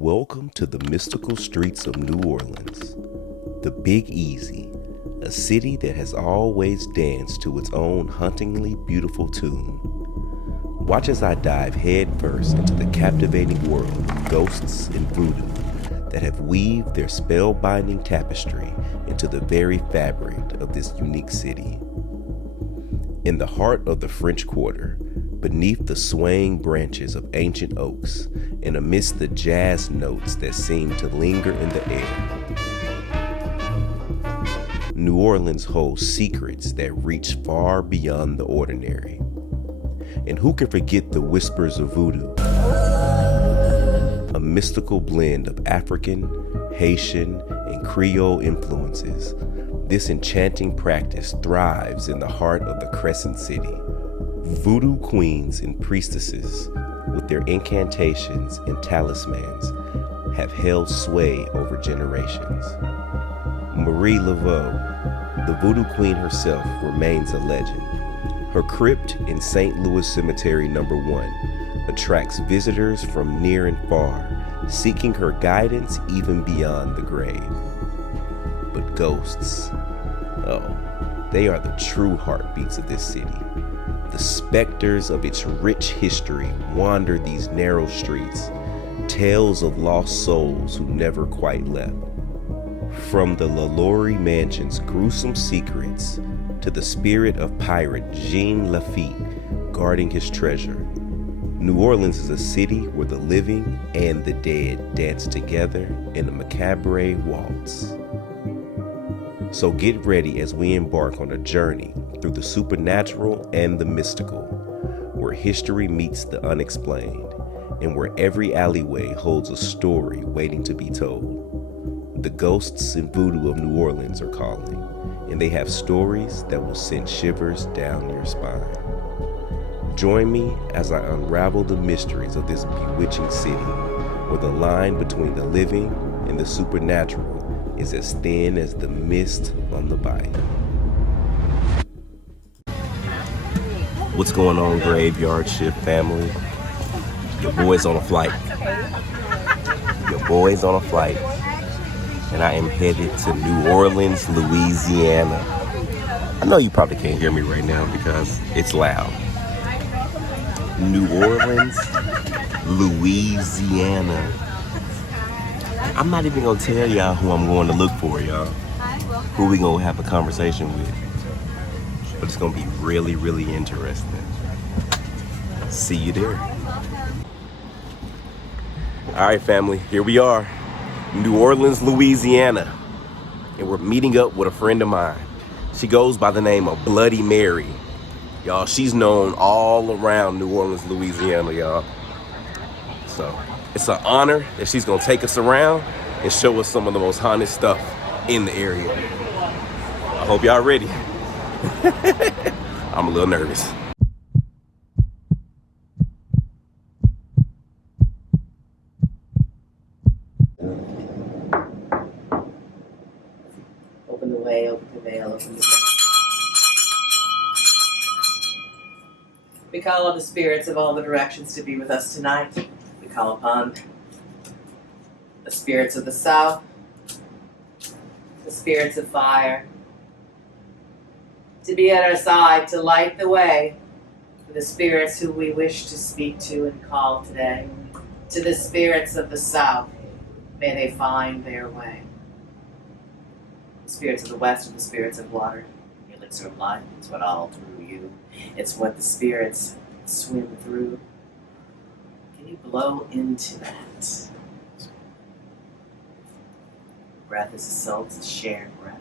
Welcome to the mystical streets of New Orleans, the Big Easy, a city that has always danced to its own hauntingly beautiful tune. Watch as I dive headfirst into the captivating world of ghosts and voodoo that have weaved their spellbinding tapestry into the very fabric of this unique city. In the heart of the French Quarter, beneath the swaying branches of ancient oaks, and amidst the jazz notes that seem to linger in the air, New Orleans holds secrets that reach far beyond the ordinary. And who can forget the whispers of voodoo? A mystical blend of African, Haitian, and Creole influences, this enchanting practice thrives in the heart of the Crescent City. Voodoo queens and priestesses, with their incantations and talismans, have held sway over generations. Marie Laveau, the Voodoo Queen herself, remains a legend. Her crypt in St. Louis Cemetery No. 1 attracts visitors from near and far, seeking her guidance even beyond the grave. But ghosts, they are the true heartbeats of this city. The specters of its rich history wander these narrow streets, tales of lost souls who never quite left. From the LaLaurie Mansion's gruesome secrets to the spirit of pirate Jean Lafitte guarding his treasure, New Orleans is a city where the living and the dead dance together in a macabre waltz. So get ready as we embark on a journey through the supernatural and the mystical, where history meets the unexplained, and where every alleyway holds a story waiting to be told. The ghosts and voodoo of New Orleans are calling, and they have stories that will send shivers down your spine. Join me as I unravel the mysteries of this bewitching city, where the line between the living and the supernatural is as thin as the mist on the bayou. What's going on, Graveyard Shift family? Your boy's on a flight. And I am headed to New Orleans, Louisiana. I know you probably can't hear me right now because it's loud. New Orleans, Louisiana. I'm not even gonna tell y'all who I'm going to look for, y'all. Who we gonna have a conversation with. But it's gonna be really, really interesting. See you there. All right, family, here we are. New Orleans, Louisiana. And we're meeting up with a friend of mine. She goes by the name of Bloody Mary. Y'all, she's known all around New Orleans, Louisiana, y'all. So it's an honor that she's gonna take us around and show us some of the most haunted stuff in the area. I hope y'all ready. I'm a little nervous. Open the way, open the veil, open the veil. We call on the spirits of all the directions to be with us tonight. We call upon the spirits of the south, the spirits of fire, to be at our side, to light the way for the spirits who we wish to speak to and call today. To the spirits of the south, may they find their way. The spirits of the west are the spirits of water. The elixir of life, it's what all through you. It's what the spirits swim through. Can you blow into that? Breath is a soul, it's a shared breath.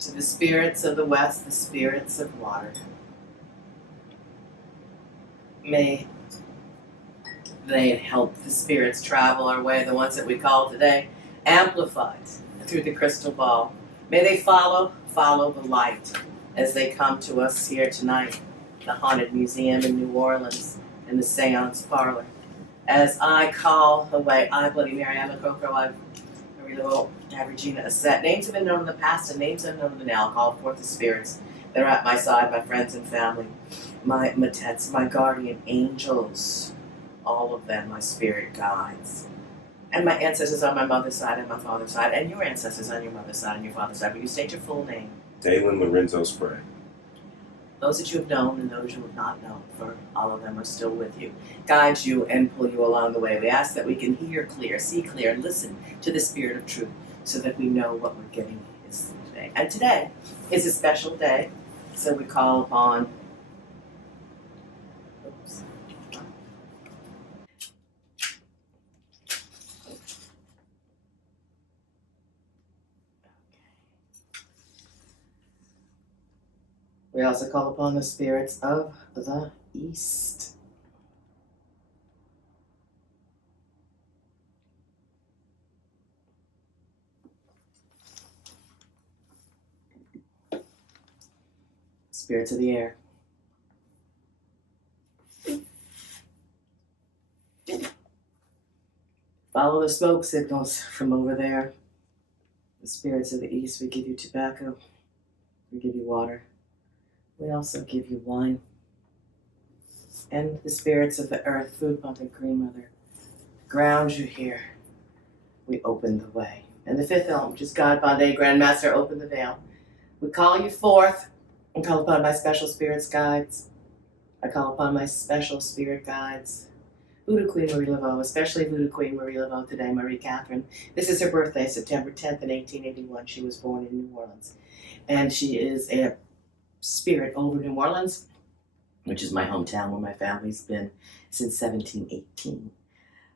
To the spirits of the west, the spirits of water, may they help the spirits travel our way, the ones that we call today, amplified through the crystal ball. May they follow the light as they come to us here tonight, the Haunted Museum in New Orleans and the Seance Parlor. As I call away, I, Bloody Mary, I'm a Coco, I'm Marie Laveau, I, Regina Asset. Names have been known in the past and names unknown in the now. Call forth the spirits that are at my side, my friends and family. my matets, my guardian angels, all of them, my spirit guides. And my ancestors on my mother's side and my father's side, and your ancestors on your mother's side and your father's side. Will you state your full name? Dalen Lorenzo Spratt. Those that you have known and those you have not known, for all of them are still with you, guide you and pull you along the way. We ask that we can hear clear, see clear, and listen to the spirit of truth so that we know what we're getting is today. And today is a special day, so we call upon we also call upon the spirits of the East. Spirits of the air. Follow the smoke signals from over there. The spirits of the East, we give you tobacco. We give you water. We also give you wine. And the spirits of the earth, food, mother, green mother, ground you here. We open the way. And the fifth element, which is God, Bande, Grandmaster, open the veil. We call you forth and call upon my special spirits guides. I call upon my special spirit guides. Voodoo Queen Marie Laveau, especially Voodoo Queen Marie Laveau today, Marie Catherine. This is her birthday, September 10th in 1881. She was born in New Orleans. And she is a spirit over New Orleans, which is my hometown where my family's been since 1718.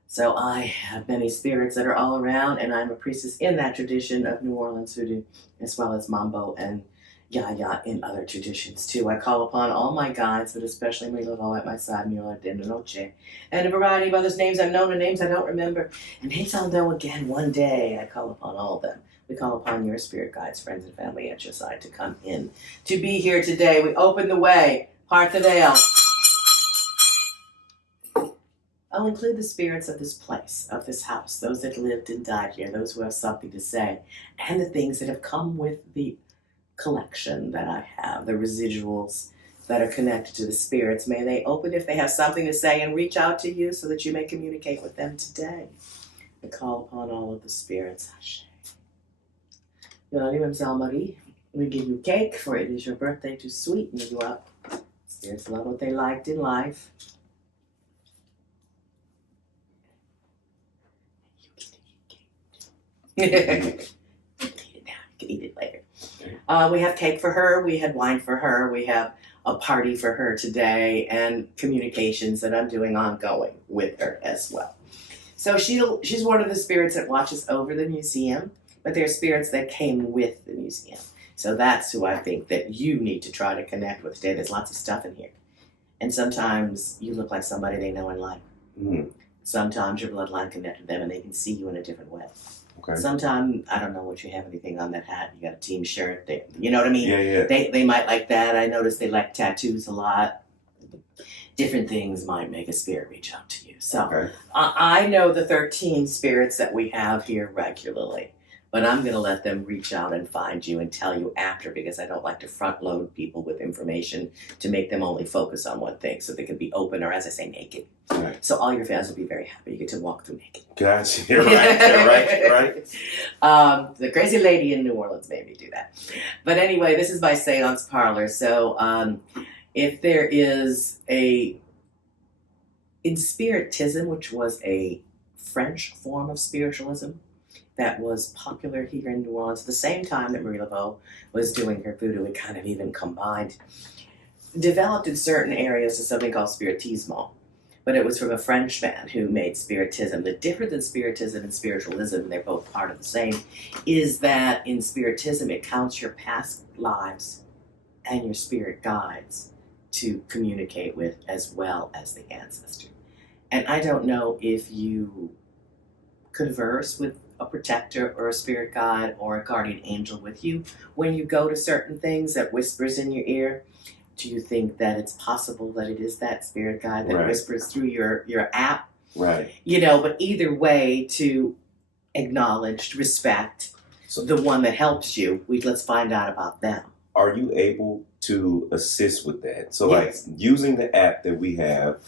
So I have many spirits that are all around, and I'm a priestess in that tradition of New Orleans voodoo, as well as Mambo and Yaya in other traditions too. I call upon all my guides, but especially Marie Laveau at my side, Mula de Noche, and a variety of others, names I've known and names I don't remember, and names I'll know again one day. I call upon all of them. We call upon your spirit guides, friends, and family at your side to come in, to be here today. We open the way, part the veil. I'll include the spirits of this place, of this house, those that lived and died here, those who have something to say, and the things that have come with the collection that I have, the residuals that are connected to the spirits. May they open if they have something to say and reach out to you so that you may communicate with them today. We call upon all of the spirits. Marie, we give you cake, for it is your birthday to sweeten you up. Spirits love what they liked in life. You can eat it now. You can eat it later. We have cake for her. We had wine for her. We have a party for her today and communications that I'm doing ongoing with her as well. So she's one of the spirits that watches over the museum, but they're spirits that came with the museum. So that's who I think that you need to try to connect with today. There's lots of stuff in here. And sometimes you look like somebody they know and like. Mm-hmm. Sometimes your bloodline connected with them and they can see you in a different way. Okay. Sometimes, I don't know what you have, anything on that hat. You got a team shirt. You know what I mean? Yeah. They might like that. I noticed they like tattoos a lot. Different things might make a spirit reach out to you. So okay. I know the 13 spirits that we have here regularly. But I'm going to let them reach out and find you and tell you after, because I don't like to front load people with information to make them only focus on one thing so they can be open or, as I say, naked. Right. So all your fans will be very happy. You get to walk through naked. Gotcha. You're right. The crazy lady in New Orleans made me do that. But anyway, this is my seance parlor. So if there is in Spiritism, which was a French form of spiritualism, that was popular here in New Orleans at the same time that Marie Laveau was doing her voodoo. It kind of even combined, developed in certain areas to something called spiritismo, but it was from a French man who made spiritism. The difference in spiritism and spiritualism, they're both part of the same, is that in spiritism it counts your past lives and your spirit guides to communicate with, as well as the ancestor. And I don't know if you converse with a protector or a spirit guide or a guardian angel with you when you go to certain things that whispers in your ear. Do you think that it's possible that it is that spirit guide that whispers through your app? Right. But either way, to acknowledge, to respect the one that helps you, let's find out about them. are you able to assist with that? So Yes. like using the app that we have,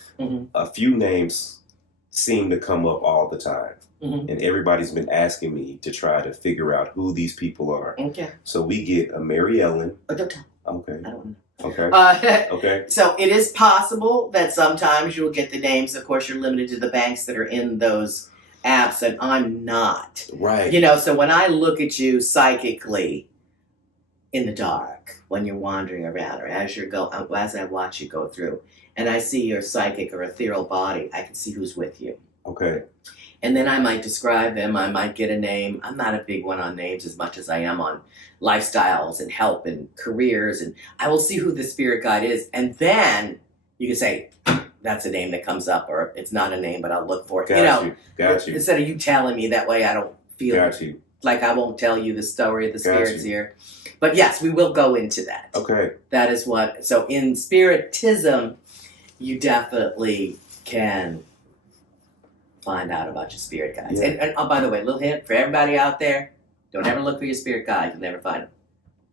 a few names seem to come up all the time. And everybody's been asking me to try to figure out who these people are. Okay. So we get a Mary Ellen. Oh, don't tell. Okay. I don't know. Okay. Okay. So it is possible that sometimes you'll get the names. Of course, you're limited to the banks that are in those apps, and I'm not. Right. You know, so when I look at you psychically in the dark, when you're wandering around, or as I watch you go through, and I see your psychic or ethereal body, I can see who's with you. Okay. And then I might describe them. I might get a name. I'm not a big one on names as much as I am on lifestyles and help and careers. And I will see who the spirit guide is. And then you can say, that's a name that comes up, or it's not a name, but I'll look for it. Got you. Instead of you telling me, that way I don't feel like I won't tell you the story of the spirits here. But yes, we will go into that. Okay. That is what, so in spiritism, you definitely can find out about your spirit guides. Yeah. And oh, by the way, a little hint for everybody out there, don't ever look for your spirit guide. You'll never find them.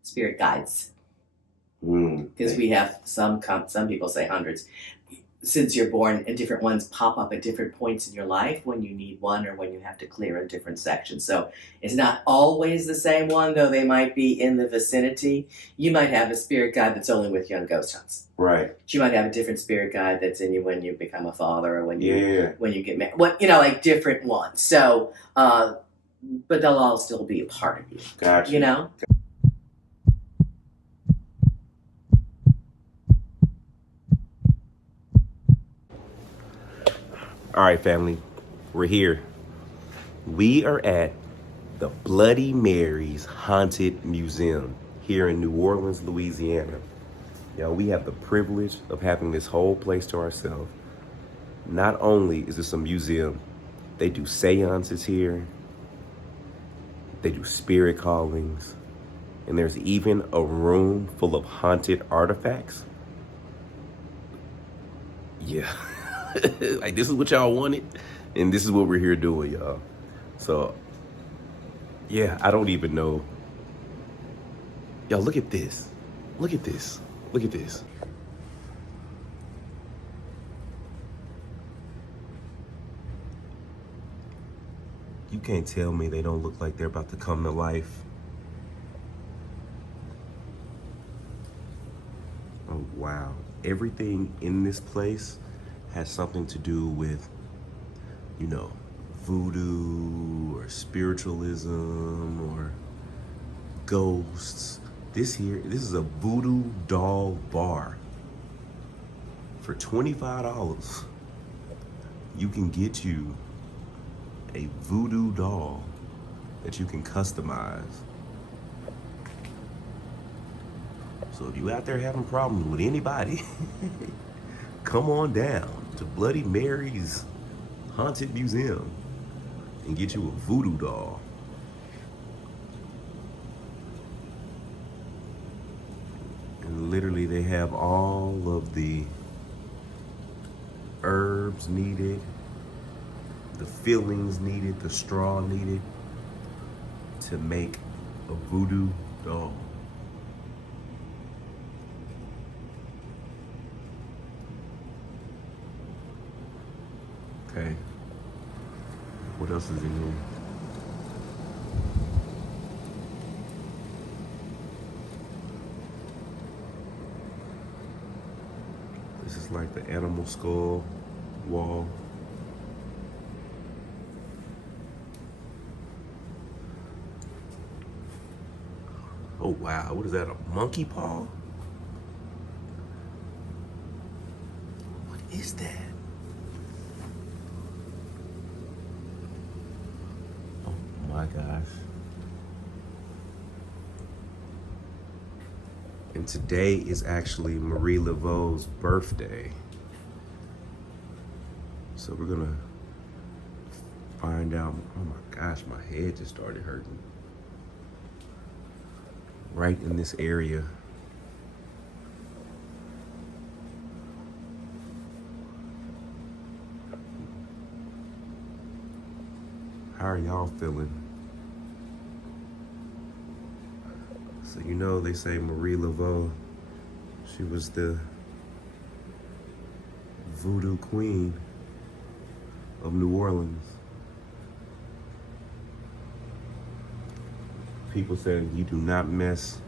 Spirit guides. Because we have some people say hundreds. Since you're born, and different ones pop up at different points in your life when you need one or when you have to clear a different section. So it's not always the same one, though they might be in the vicinity. You might have a spirit guide that's only with you on ghost hunts. Right. You might have a different spirit guide that's in you when you become a father or when you get married. Like different ones. So, but they'll all still be a part of you. Gotcha. You know? All right, family, we're here. We are at the Bloody Mary's Haunted Museum here in New Orleans, Louisiana. Y'all, we have the privilege of having this whole place to ourselves. Not only is this a museum, they do seances here, they do spirit callings, and there's even a room full of haunted artifacts. Yeah. Like, this is what y'all wanted, and this is what we're here doing, y'all. So, yeah, I don't even know. Y'all, look at this. Look at this. Look at this. You can't tell me they don't look like they're about to come to life. Oh, wow. Everything in this place has something to do with, voodoo or spiritualism or ghosts. This is a voodoo doll bar. For $25, you can get you a voodoo doll that you can customize. So if you out there having problems with anybody, come on down to Bloody Mary's Haunted Museum and get you a voodoo doll. And literally they have all of the herbs needed, the fillings needed, the straw needed to make a voodoo doll. Okay. What else is in here? This is like the animal skull wall. Oh wow, what is that, a monkey paw? What is that? My gosh. And today is actually Marie Laveau's birthday. So we're gonna find out. Oh my gosh, my head just started hurting. Right in this area. How are y'all feeling? So So you know they say Marie Laveau, she was the Voodoo Queen of New Orleans. People said you do not mess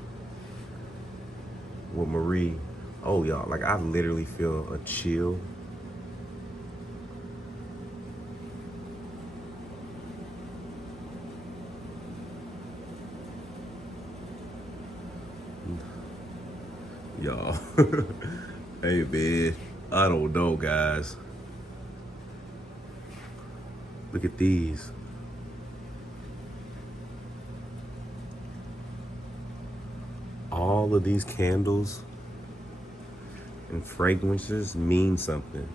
with Marie. Oh y'all, like I literally feel a chill. Y'all. Hey man, I don't know guys. Look at these. All of these candles and fragrances mean something.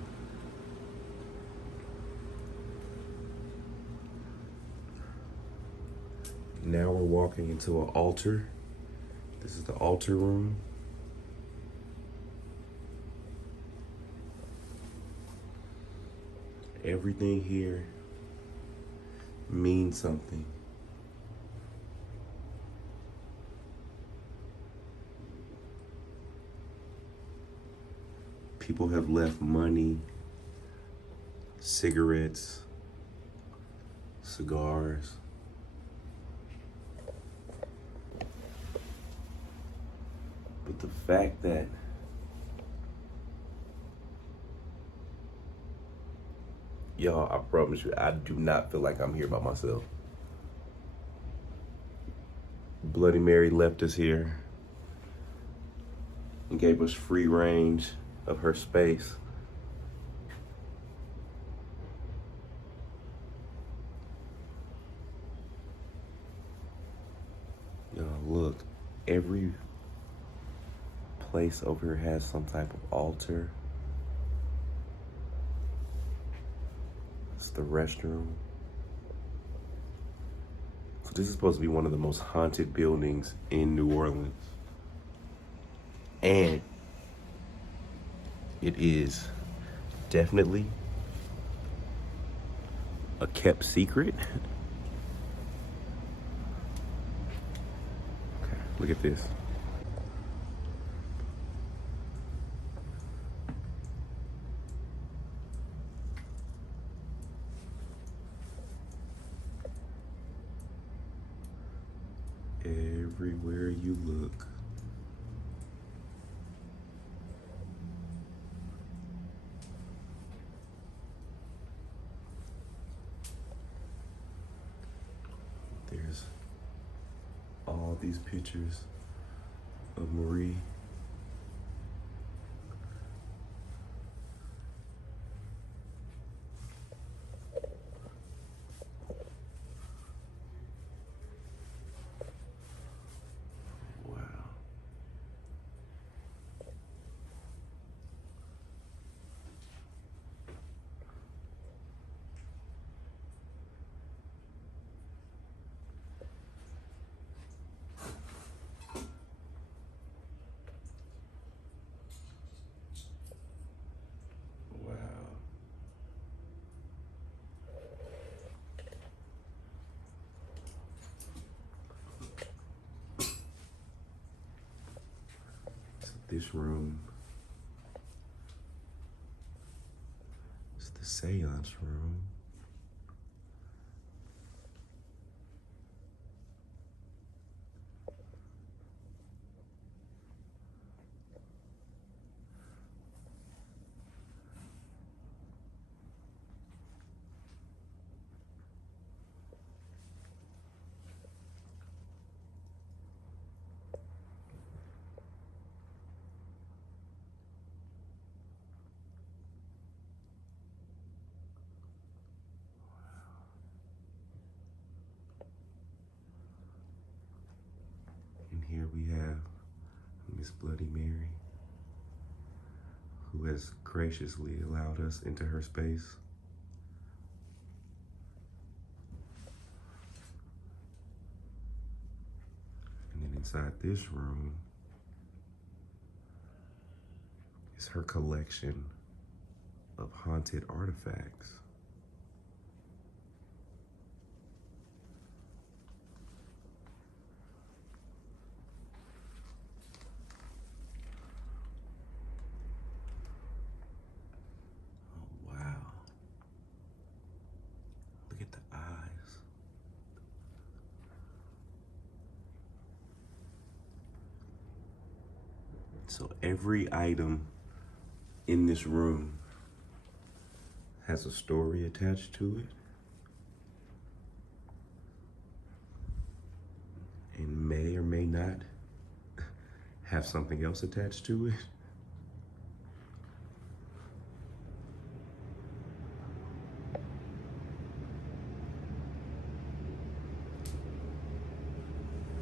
Now we're walking into an altar. This is the altar room. Everything here means something. People have left money, cigarettes, cigars. But the fact that y'all, I promise you, I do not feel like I'm here by myself. Bloody Mary left us here and gave us free range of her space. Y'all, look, every place over here has some type of altar. It's the restroom. So this is supposed to be one of the most haunted buildings in New Orleans. And it is definitely a kept secret. Okay, look at this. Everywhere you look, there's all these pictures of Marie. Wow. Wow. So this room is the seance room. And here we have Miss Bloody Mary, who has graciously allowed us into her space. And then inside this room is her collection of haunted artifacts. So every item in this room has a story attached to it. And may or may not have something else attached to it.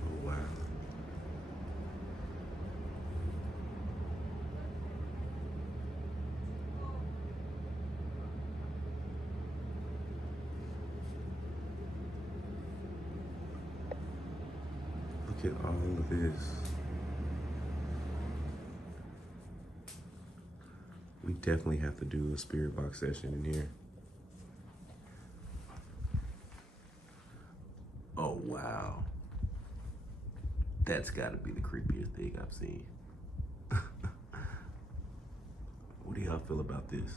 Oh, wow. Look at all of this. We definitely have to do a spirit box session in here. Oh, wow. That's gotta be the creepiest thing I've seen. What do y'all feel about this?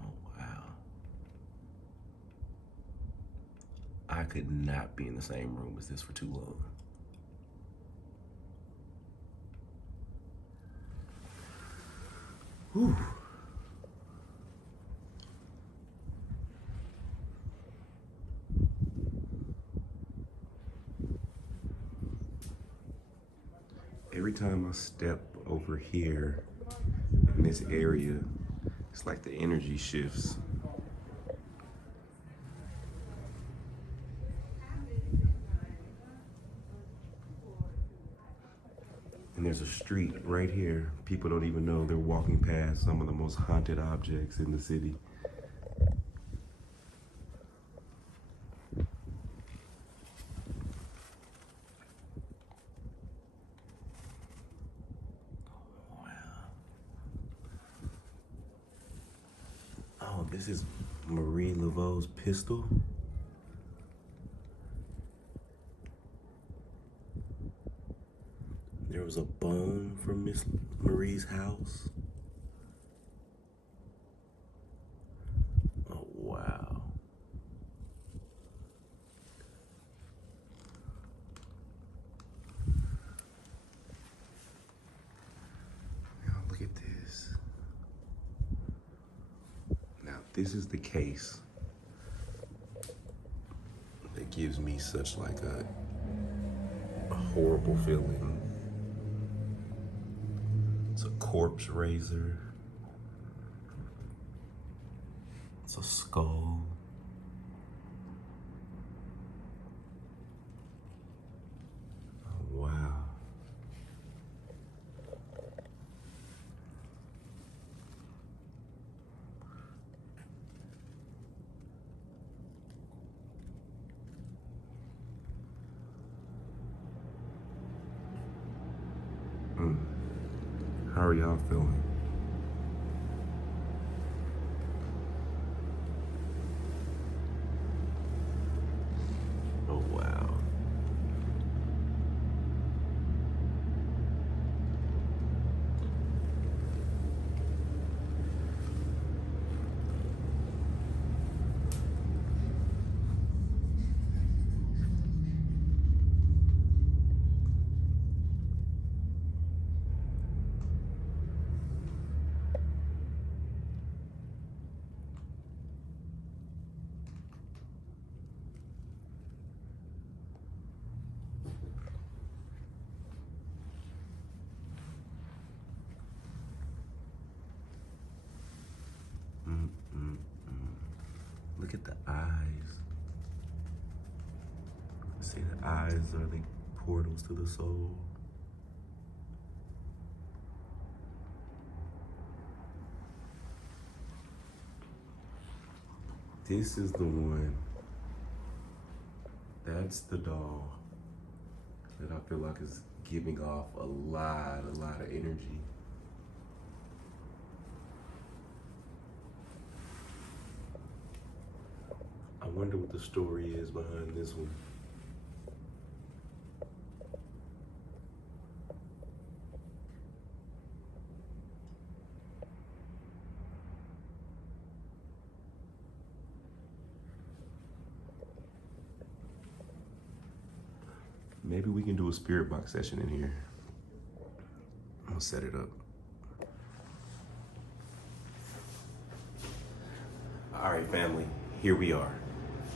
Oh, wow. I could not be in the same room as this for too long. Whew. Every time I step over here in this area, it's like the energy shifts. And there's a street right here. People don't even know they're walking past some of the most haunted objects in the city. Oh, this is Marie Laveau's pistol. There was a bone from Miss Marie's house. Oh, wow. Now look at this. Now this is the case that gives me such like a horrible feeling. It's a corpse razor. It's a skull. Oh, wow. How are y'all feeling? Oh, wow. Look at the eyes. See, the eyes are the portals to the soul. This is the one. That's the doll that I feel like is giving off a lot of energy. I wonder what the story is behind this one. Maybe we can do a spirit box session in here. I'm gonna set it up. All right, family, here we are.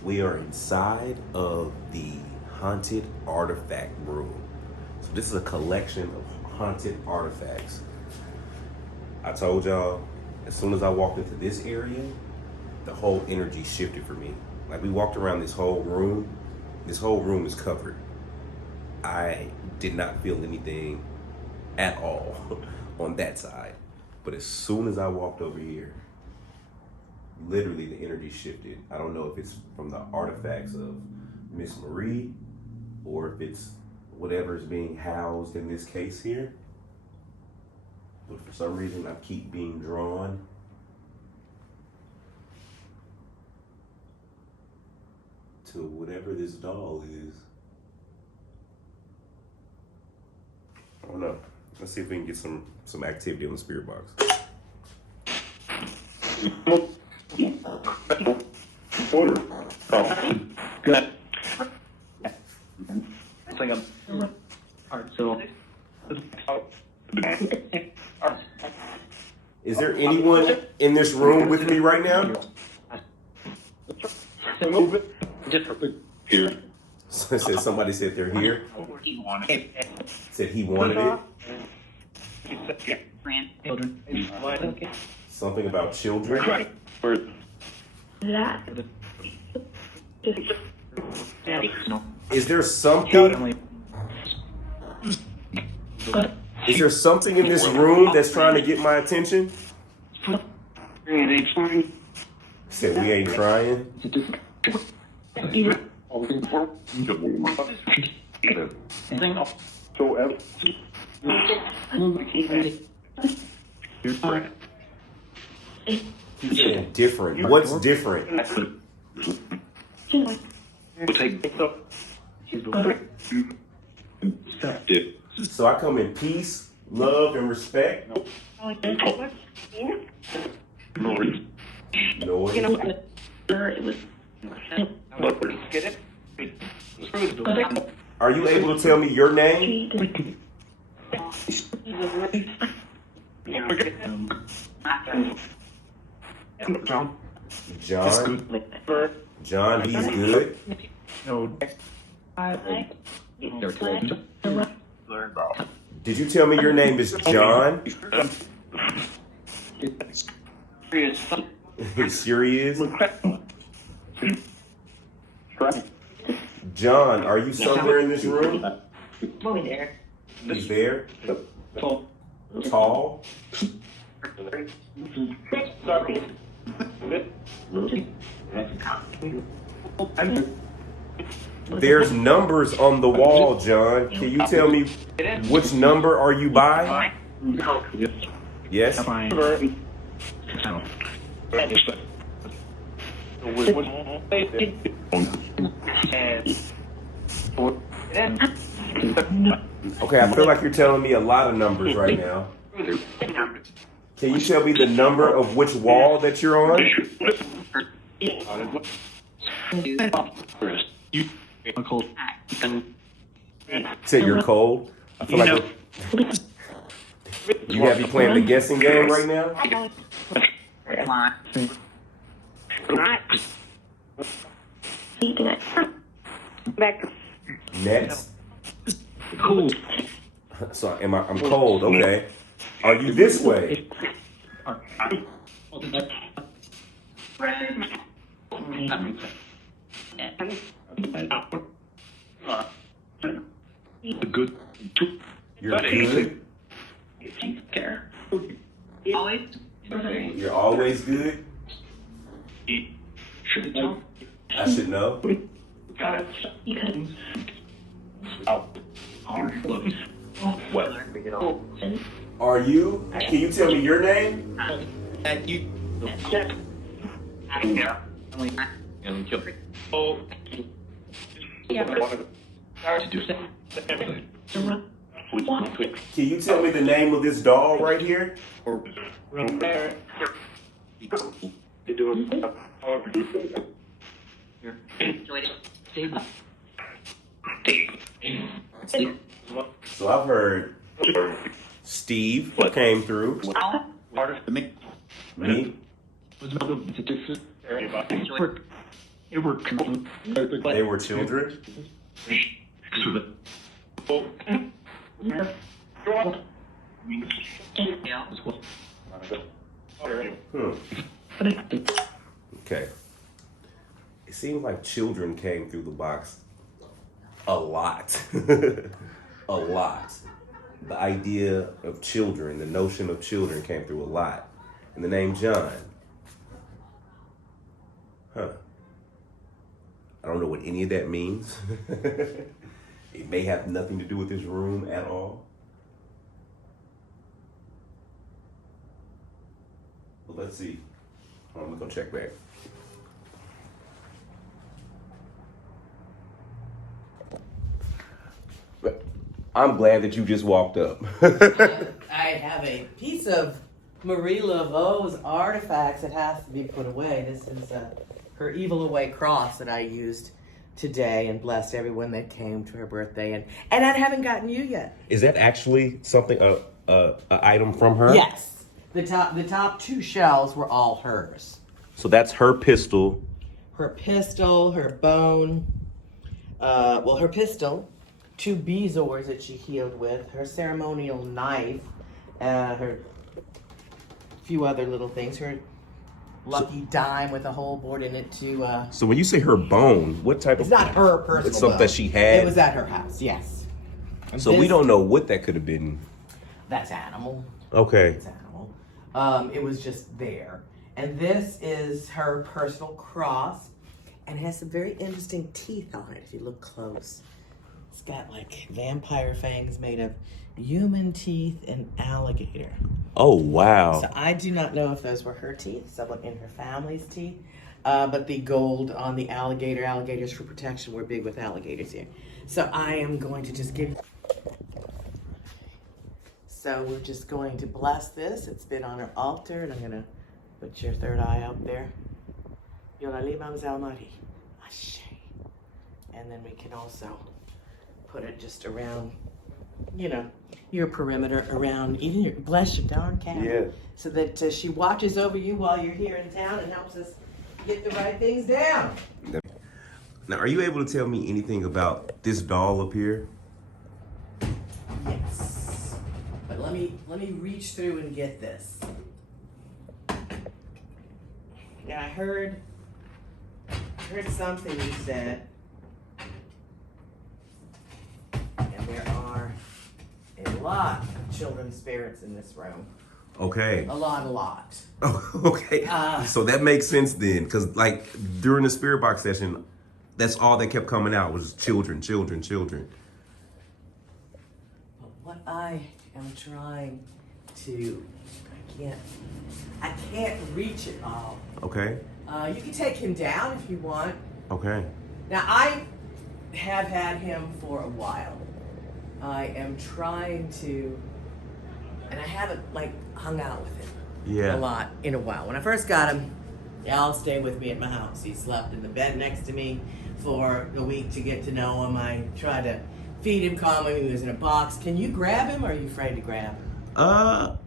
We are inside of the haunted artifact room. So this is a collection of haunted artifacts. I told y'all, as soon as I walked into this area, the whole energy shifted for me. Like, we walked around this whole room. This whole room is covered. I did not feel anything at all on that side. But as soon as I walked over here, literally the energy shifted. I don't know if it's from the artifacts of Miss Marie or if it's whatever's being housed in this case here. But for some reason, I keep being drawn to whatever this doll is. I don't know. Let's see if we can get some activity on the spirit box. Good. Is there anyone in this room with me right now? Here. Said somebody said they're here. Said he wanted it. Something about children. Is there something? Is there something in this room that's trying to get my attention? Said we ain't trying. He's saying different. What's different? So I come in peace, love, and respect. Noise. Are you able to tell me your name? John. John, he's good. Did you tell me your name is John? Serious? John, are you somewhere in this room? He's there? Tall? There's numbers on the wall, John. Can you tell me which number are you by? Yes? Okay, I feel like you're telling me a lot of numbers right now. Can you tell me the number of which wall that you're on? Say you're cold. I feel like you have me playing the guessing game right now. Next. Cool. So I'm cold, okay. Are you this way? Good. You're good. You're always good. I should know. Are you? Can you tell me your name? Can you tell me the name of this doll right here? So I've heard Steve came through. Me? They were children? Okay. It seems like children came through the box a lot. A lot. The idea of children, the notion of children came through a lot. And the name John. Huh. I don't know what any of that means. It may have nothing to do with this room at all. But let's see. I'm gonna go check back. But I'm glad that you just walked up. I have a piece of Marie Laveau's artifacts that has to be put away. This is her Evil Away cross that I used today and blessed everyone that came to her birthday. And I haven't gotten you yet. Is that actually something, a item from her? Yes. The top two shells were all hers. So that's her pistol. Her pistol, her bone, her pistol, 2 bezoars that she healed with, her ceremonial knife, her few other little things, her lucky dime with a hole bored in it to... So when you say her bone, what type It's of... not her personal It's something bone. that she had? It was at her house, yes. And So we don't know what that could have been. That's animal. Okay. It's animal. It was just there. And this is her personal cross. And it has some very interesting teeth on it if you look close. It's got like vampire fangs made of human teeth and alligator. Oh, wow. So I do not know if those were her teeth, someone in her family's teeth. But the gold on the alligators for protection, we're big with alligators here. So I am going to just give... So we're just going to bless this. It's been on her altar, and I'm gonna put your third eye up there. Yolali Mamzel Mari. Ashe. And then we can also put it just around, your perimeter around, even your, bless your darn cat. Yeah. So that she watches over you while you're here in town and helps us get the right things down. Now, are you able to tell me anything about this doll up here? Yes. But let me reach through and get this. Now I heard something you said. And there are a lot of children's spirits in this room. Okay. A lot. Oh, okay. So that makes sense then, because like during the spirit box session, that's all that kept coming out was children. But what I am trying to, I can't reach it all. Okay. You can take him down if you want. Okay. Now I have had him for a while. I am trying to, and I haven't hung out with him a lot in a while. When I first got him, y'all stay with me at my house. He slept in the bed next to me for a week to get to know him. I tried to feed him, calm him. He was in a box. Can you grab him, or are you afraid to grab him?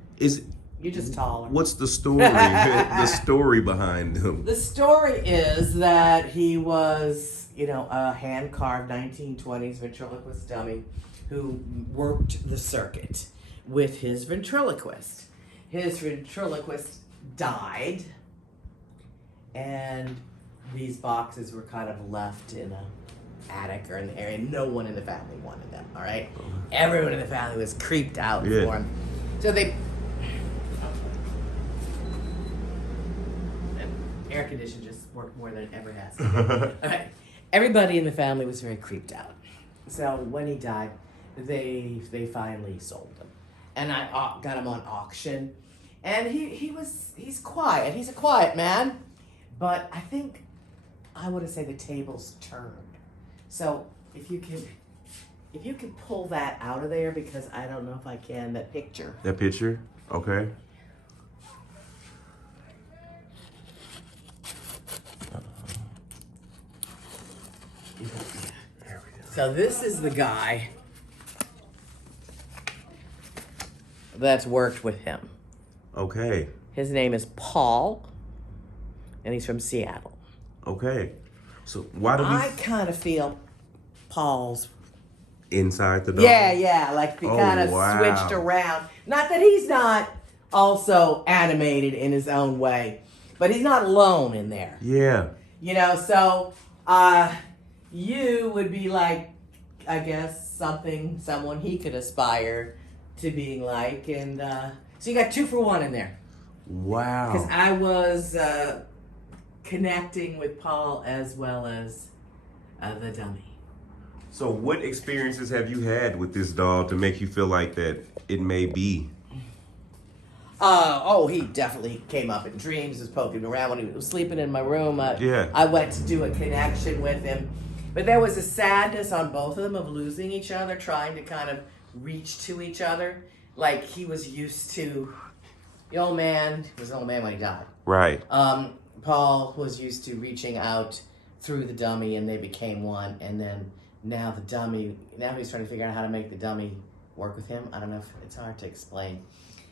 You're just taller. What's the story? The story behind him? The story is that he was, a hand-carved 1920s ventriloquist dummy who worked the circuit with his ventriloquist. His ventriloquist died, and these boxes were kind of left in an attic or in the area. No one in the family wanted them, all right? Everyone in the family was creeped out for him. So they... Air condition just worked more than it ever has. All right. Everybody in the family was very creeped out. So when he died, they finally sold him. And I got him on auction. And he's quiet. He's a quiet man. But I think I would have said the tables turned. So if you could pull that out of there, because I don't know if I can, that picture. That picture? Okay. There we go. So this is the guy that's worked with him. Okay. His name is Paul, and he's from Seattle. Okay. So why do we I kind of feel Paul's. inside the dog? Yeah, like we kind of switched around. Not that he's not also animated in his own way, but he's not alone in there. Yeah. You know, so you would be like, I guess, someone he could aspire to being like, and so you got 2 for 1 in there. Wow. Because I was connecting with Paul as well as the dummy. So what experiences have you had with this dog to make you feel like that it may be? He definitely came up in dreams, was poking around when he was sleeping in my room. Yeah. I went to do a connection with him. But there was a sadness on both of them of losing each other, trying to kind of reach to each other. Like he was used to, the old man was an old man when he died. Right. Paul was used to reaching out through the dummy and they became one. And then now he's trying to figure out how to make the dummy work with him. I don't know if it's hard to explain.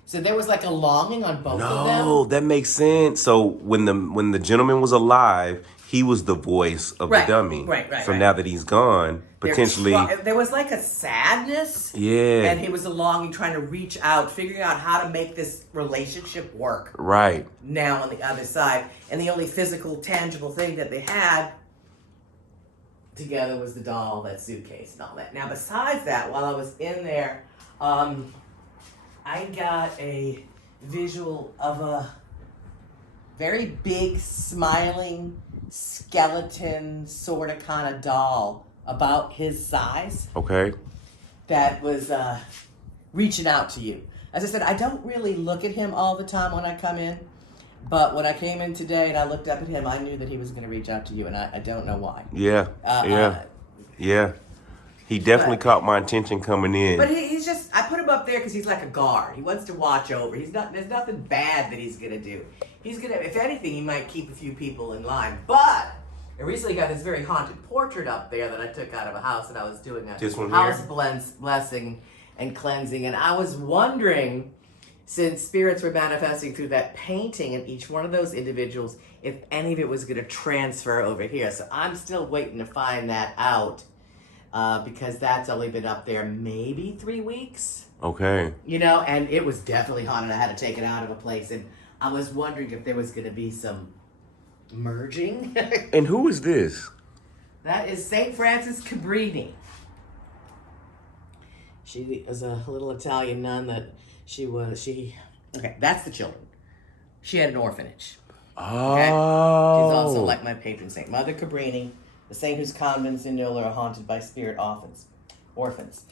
So there was like a longing on both of them. No, that makes sense. So when the gentleman was alive, he was the voice of the dummy. Right. So now that he's gone, potentially there was like a sadness. Yeah. And he was a longing, trying to reach out, figuring out how to make this relationship work. Right. Now on the other side. And the only physical, tangible thing that they had together was the doll, that suitcase and all that. Now besides that, while I was in there, I got a visual of a very big, smiling, skeleton sort of kind of doll about his size. Okay. That was reaching out to you. As I said, I don't really look at him all the time when I come in, but when I came in today and I looked up at him, I knew that he was going to reach out to you, and I don't know why. Yeah. Yeah. He definitely caught my attention coming in. But he's just, I put him up there because he's like a guard. He wants to watch over. There's nothing bad that he's going to do. He's going to, if anything, he might keep a few people in line. But I recently got this very haunted portrait up there that I took out of a house that I was doing a This one house here? blessing and cleansing. And I was wondering, since spirits were manifesting through that painting in each one of those individuals, if any of it was going to transfer over here. So I'm still waiting to find that out. Because that's only been up there maybe 3 weeks. Okay. You know, and it was definitely haunted. I had to take it out of a place. And I was wondering if there was going to be some merging. And who is this? That is St. Frances Cabrini. She is a little Italian nun that okay, that's the children. She had an orphanage. Oh. Okay? She's also like my patron saint, Mother Cabrini. The saint whose convents in Newell are haunted by spirit orphans.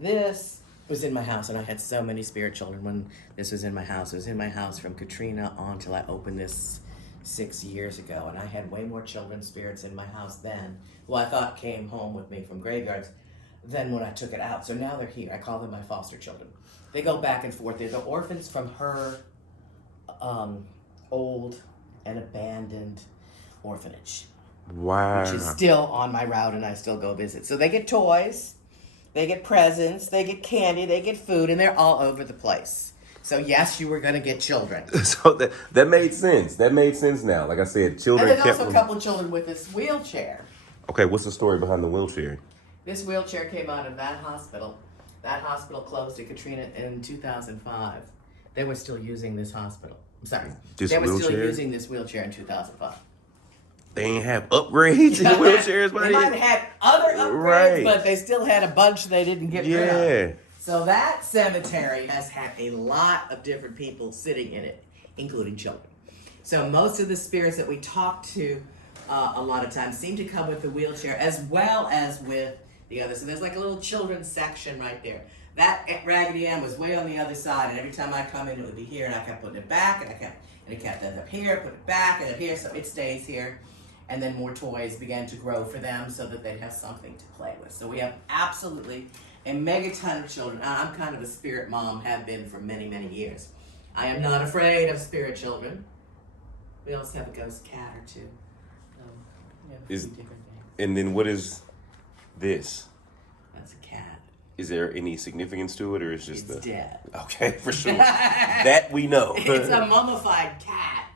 This was in my house, and I had so many spirit children when this was in my house. It was in my house from Katrina on till I opened this 6 years ago, and I had way more children spirits in my house then, who I thought came home with me from graveyards, than when I took it out. So now they're here. I call them my foster children. They go back and forth. They're the orphans from her old and abandoned orphanage. Wow. Which is still on my route, and I still go visit. So they get toys, they get presents, they get candy, they get food, and they're all over the place. So yes, you were going to get children. So that made sense. That made sense now. Like I said, children. And there's also a couple of children with this wheelchair. Okay, what's the story behind the wheelchair? This wheelchair came out of that hospital. That hospital closed at Katrina in 2005. They were still using this hospital. I'm sorry. They were still using this wheelchair in 2005. They ain't have upgrades in wheelchairs, buddy. They might have had other upgrades, but they still had a bunch they didn't get rid of. So that cemetery has had a lot of different people sitting in it, including children. So most of the spirits that we talk to a lot of times seem to come with the wheelchair as well as with the other. So there's like a little children's section right there. That Raggedy Ann was way on the other side, and every time I come in, it would be here, and I kept putting it back, and it kept it up here, put it back, and up here, so it stays here. And then more toys began to grow for them so that they'd have something to play with. So we have absolutely a mega ton of children. I'm kind of a spirit mom, have been for many, many years. I am not afraid of spirit children. We also have a ghost cat or two. And then what is This. That's a cat. Is there any significance to it, or is just It's dead. Okay, for sure. That we know. It's a mummified cat.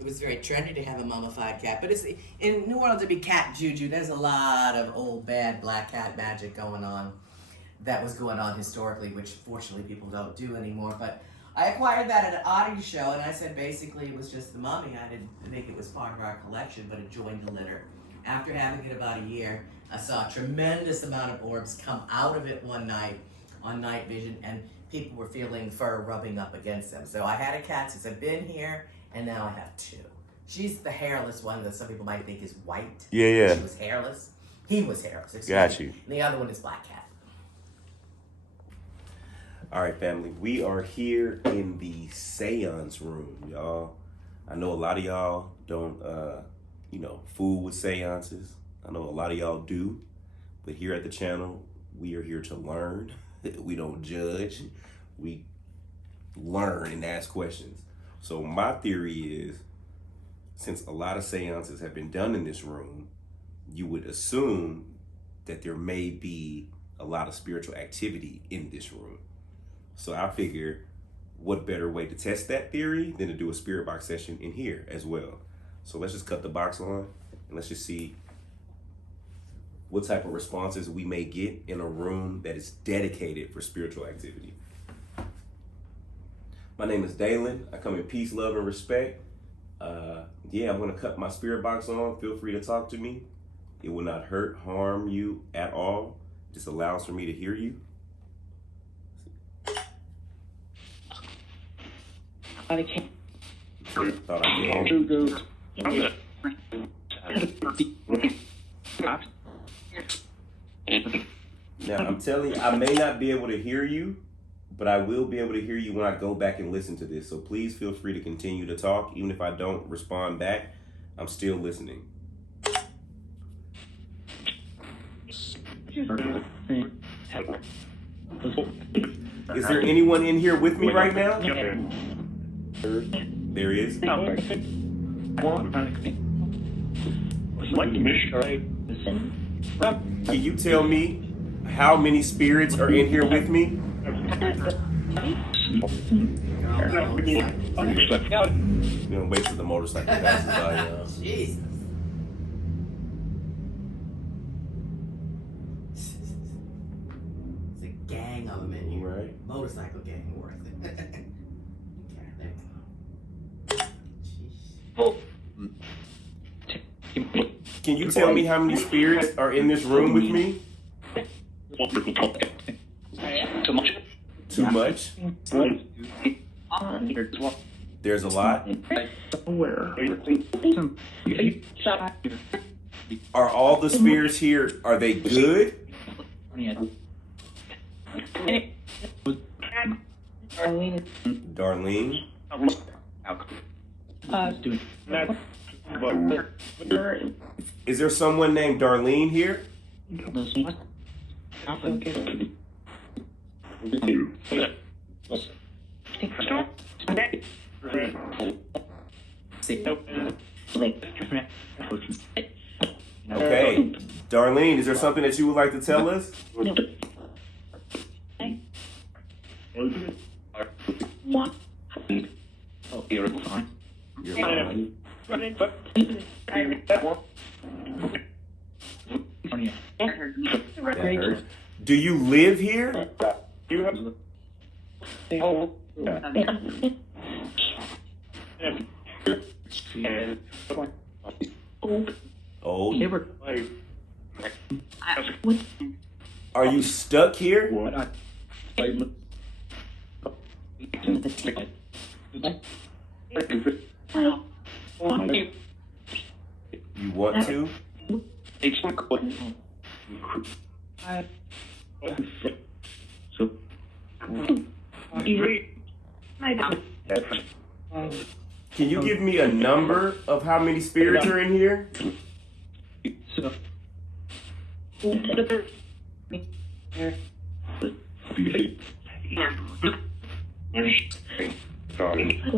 It was very trendy to have a mummified cat, but it's in New Orleans to be cat juju. There's a lot of old bad black cat magic going on. That was going on historically, which fortunately people don't do anymore. But I acquired that at an oddity show, and I said basically it was just the mummy. I didn't think it was part of our collection, but it joined the litter. After having it about a year, I saw a tremendous amount of orbs come out of it one night on night vision, and people were feeling fur rubbing up against them. So I had a cat since I've been here, and now I have two. She's the hairless one that some people might think is white. Yeah. She was hairless. He was hairless. Got you. And the other one is black cat. All right, family. We are here in the seance room, y'all. I know a lot of y'all don't, fool with seances. I know a lot of y'all do. But here at the channel, we are here to learn. We don't judge. We learn and ask questions. So my theory is, since a lot of seances have been done in this room, you would assume that there may be a lot of spiritual activity in this room. So I figure, what better way to test that theory than to do a spirit box session in here as well. So let's just cut the box on and let's just see what type of responses we may get in a room that is dedicated for spiritual activity. My name is Dalen. I come in peace, love, and respect. I'm gonna cut my spirit box on. Feel free to talk to me. It will not hurt, harm you at all. It just allows for me to hear you. Thought I can. Now, I'm telling you, I may not be able to hear you, but I will be able to hear you when I go back and listen to this. So please feel free to continue to talk. Even if I don't respond back, I'm still listening. Is there anyone in here with me right now? There is. Can you tell me how many spirits are in here with me? We're gonna wait for the motorcycle passes by, y'all. Jesus. It's a gang of them in here. Right. Motorcycle gang worth it. Okay, there we go. Can you tell me how many spirits are in this room with me? Too much? There's a lot? Are all the spirits here, are they good? Darlene? Is there someone named Darlene here? Okay. Darlene, is there something that you would like to tell us? You're fine. That hurt. Do you live here? Old? Are you stuck here? You want to? Can you give me a number of how many spirits are in here?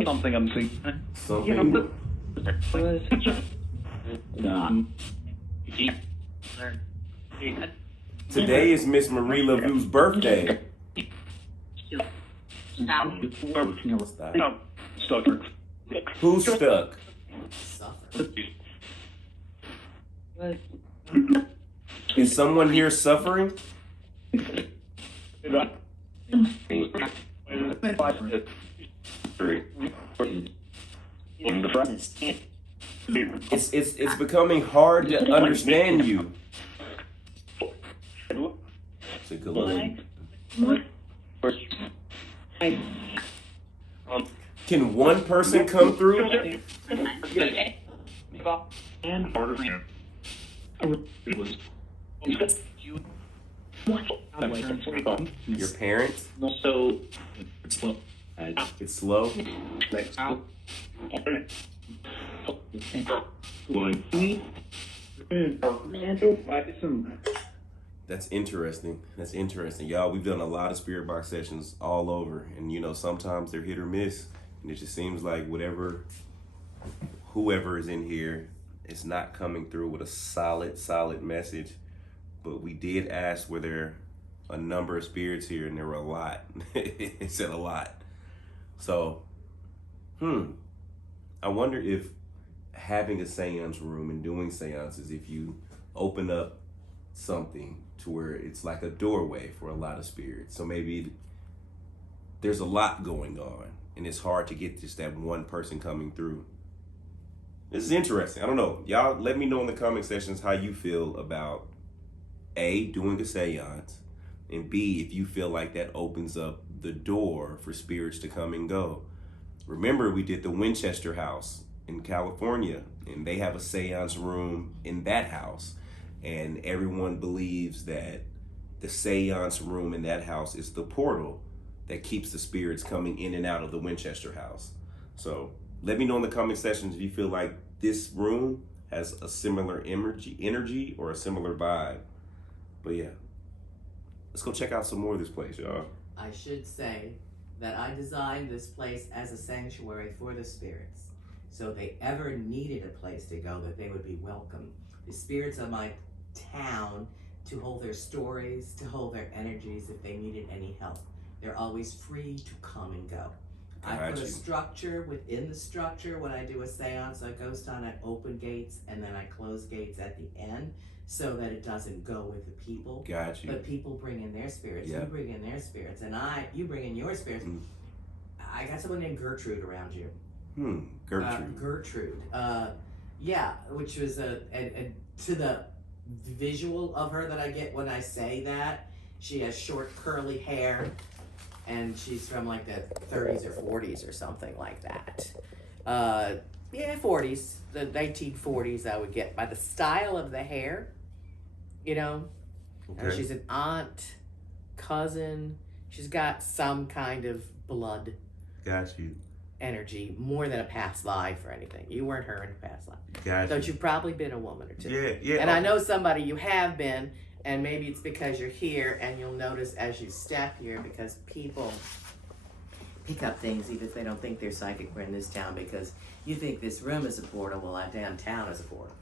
Something I'm seeing. Something? Today is Miss Marie LaVue's birthday. No, stuck. Who's stuck? Suffer. Is someone here suffering? It's becoming hard to understand you. It's a good one. Can one person come through? Your parents? So It's slow. That's interesting. That's interesting. Y'all, we've done a lot of spirit box sessions all over. And, you know, sometimes they're hit or miss. And it just seems like whoever is in here is not coming through with a solid message. But we did ask, were there a number of spirits here? And there were a lot. It said a lot. So, I wonder if having a seance room and doing seances, if you open up something to where it's like a doorway for a lot of spirits. So maybe there's a lot going on and it's hard to get just that one person coming through. This is interesting. I don't know. Y'all let me know in the comment sections how you feel about A, doing a seance, and B, if you feel like that opens up the door for spirits to come and go. Remember, we did the Winchester house in California, and they have a seance room in that house. And everyone believes that the seance room in that house is the portal that keeps the spirits coming in and out of the Winchester house. So let me know in the comment sections if you feel like this room has a similar energy or a similar vibe. But yeah, let's go check out some more of this place, y'all. I should say that I designed this place as a sanctuary for the spirits. So if they ever needed a place to go, that they would be welcome. The spirits of my town to hold their stories, to hold their energies if they needed any help. They're always free to come and go. I put a structure within the structure. When I do a seance, a ghost hunt, I open gates and then I close gates at the end so that it doesn't go with the people. Got you. But people bring in their spirits. Yeah. You bring in their spirits, and you bring in your spirits. I got someone named Gertrude around you. Gertrude. Gertrude. Yeah, which was to the visual of her that I get when I say that. She has short curly hair, and she's from like the 30s or 40s or something like that. 40s, the 1940s I would get by the style of the hair, you know. Okay. And she's an aunt, cousin. She's got some kind of blood Got you. energy, more than a past life or anything. You weren't her in a past life. Got So you. you've probably been a woman or two. Yeah. And I know somebody you have been, and maybe it's because you're here, and you'll notice as you step here, because people pick up things even if they don't think they're psychic. We're in this town because you think this room is a portal, well, that damn town is a portal.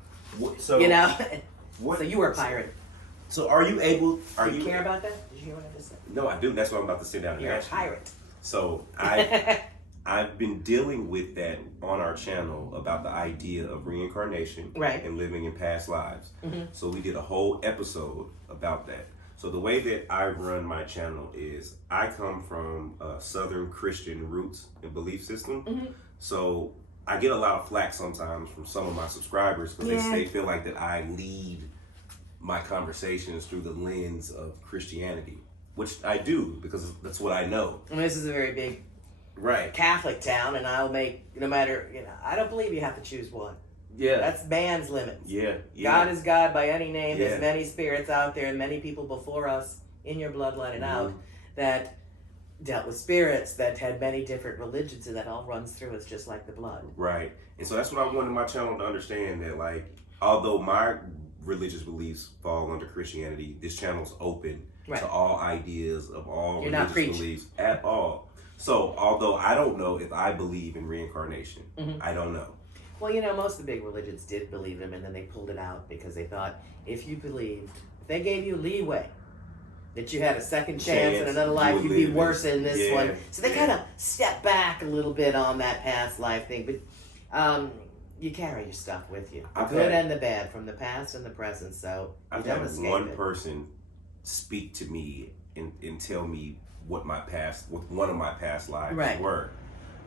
So You know? what? So you were a pirate. So are you able? Do you care about that? Did you hear what I just said? No, I do. That's why I'm about to sit down and You're a ask you. pirate. So I've been dealing with that on our channel about the idea of reincarnation Right. and living in past lives. Mhm. So we did a whole episode about that. So the way that I run my channel is I come from a Southern Christian roots and belief system. Mhm. So I get a lot of flack sometimes from some of my subscribers because Yeah. they feel like that I lead my conversations through the lens of Christianity, which I do because that's what I know. And this is a very big Right. Catholic town, and I'll make, no matter, I don't believe you have to choose one. Yeah. That's man's limits. Yeah. God is God by any name. Yeah. There's many spirits out there and many people before us in your bloodline and out that dealt with spirits, that had many different religions, and that all runs through us just like the blood. Right. And so that's what I wanted my channel to understand, that like, although my religious beliefs fall under Christianity, this channel's open Right. to all ideas of all You're not religious preaching. beliefs at all. So although I don't know if I believe in reincarnation, Mhm. I don't know. Well, most of the big religions did believe them, and then they pulled it out because they thought if you believed, if they gave you leeway that you had a second chance in another you life, would you'd be live worse it. in this Yeah, one. So they yeah. kind of step back a little bit on that past life thing. But you carry your stuff with you, the I've good had- and the bad, from the past and the present. So you I've don't had escape one it. person speak to me and tell me what one of my past lives Right. were.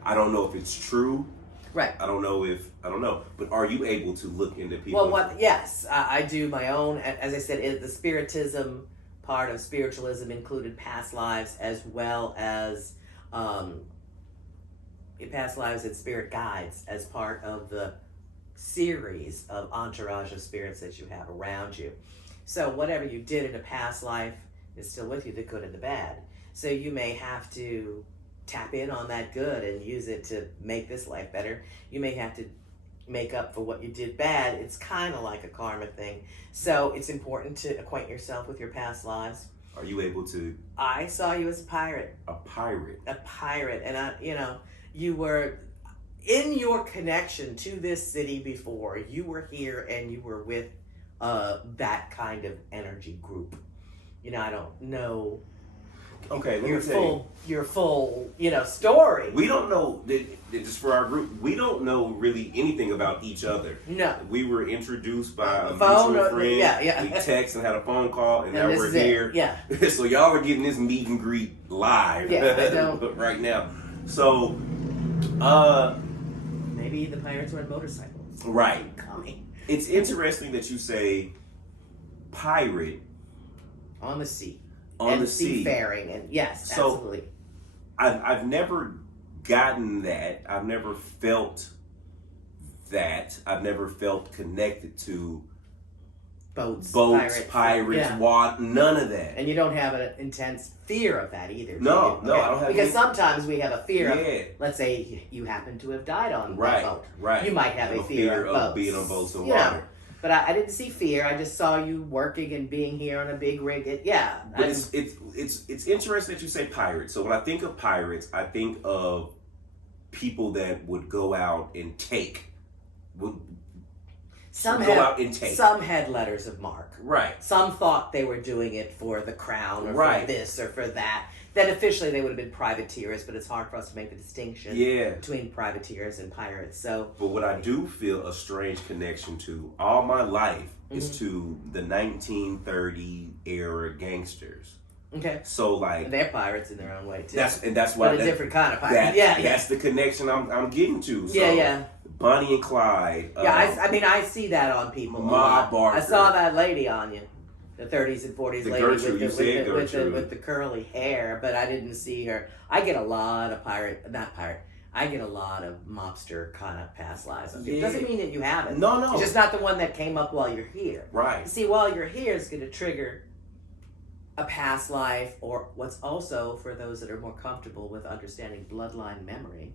I don't know if it's true. Right. I don't know. But are you able to look into people? Well, yes, I do my own. As I said, the spiritism part of spiritualism included past lives as well as past lives and spirit guides as part of the series of entourage of spirits that you have around you. So whatever you did in a past life is still with you, the good and the bad. So you may have to tap in on that good and use it to make this life better. You may have to make up for what you did bad. It's kind of like a karma thing. So it's important to acquaint yourself with your past lives. Are you able to? I saw you as a pirate. A pirate. A pirate. And you were in your connection to this city before. You were here and you were with that kind of energy group. I don't know. Okay, let me tell you. Your full, story. We don't know, just for our group, we don't know really anything about each other. No. We were introduced by a phone, mutual friend. yeah. We text and had a phone call, and now this we're is it. here. Yeah. So y'all are getting this meet and greet live right now. So, maybe the pirates were on motorcycles. right. Coming. It's interesting that you say pirate. On the sea. On the sea. Seafaring, and yes, So, absolutely. I've never gotten that. I've never felt that. I've never felt connected to Boats, pirates, yeah. water, none of that. And you don't have an intense fear of that either. No, do you? I don't have Because any- sometimes we have a fear of, Yeah. let's say you happen to have died on Right, that boat. right. You might have a fear of boats. being on boats and You know, water. But I didn't see fear. I just saw you working and being here on a big rig. But it's interesting that you say pirates. So when I think of pirates, I think of people that would go out and take. Some had letters of mark. Right. Some thought they were doing it for the crown or Right. for this or for that. Then officially they would have been privateers, but it's hard for us to make the distinction between privateers and pirates. So, but what I do feel a strange connection to all my life is Mm-hmm. to the 1930 era gangsters. okay. So like And they're pirates in their own way too. that's why but a different kind of pirate. That's the connection I'm getting to. So, Yeah. Bonnie and Clyde. I see that on people. Ma Barker. I saw that lady on you. The 30s and 40s The lady Gertrude, you said Gertrude. with the curly hair, but I didn't see her. I get a lot of I get a lot of mobster kind of past lives. It doesn't mean that you haven't. No. It's just not the one that came up while you're here. Right. See, while you're here, it's going to trigger a past life, or what's also, for those that are more comfortable with understanding bloodline memory,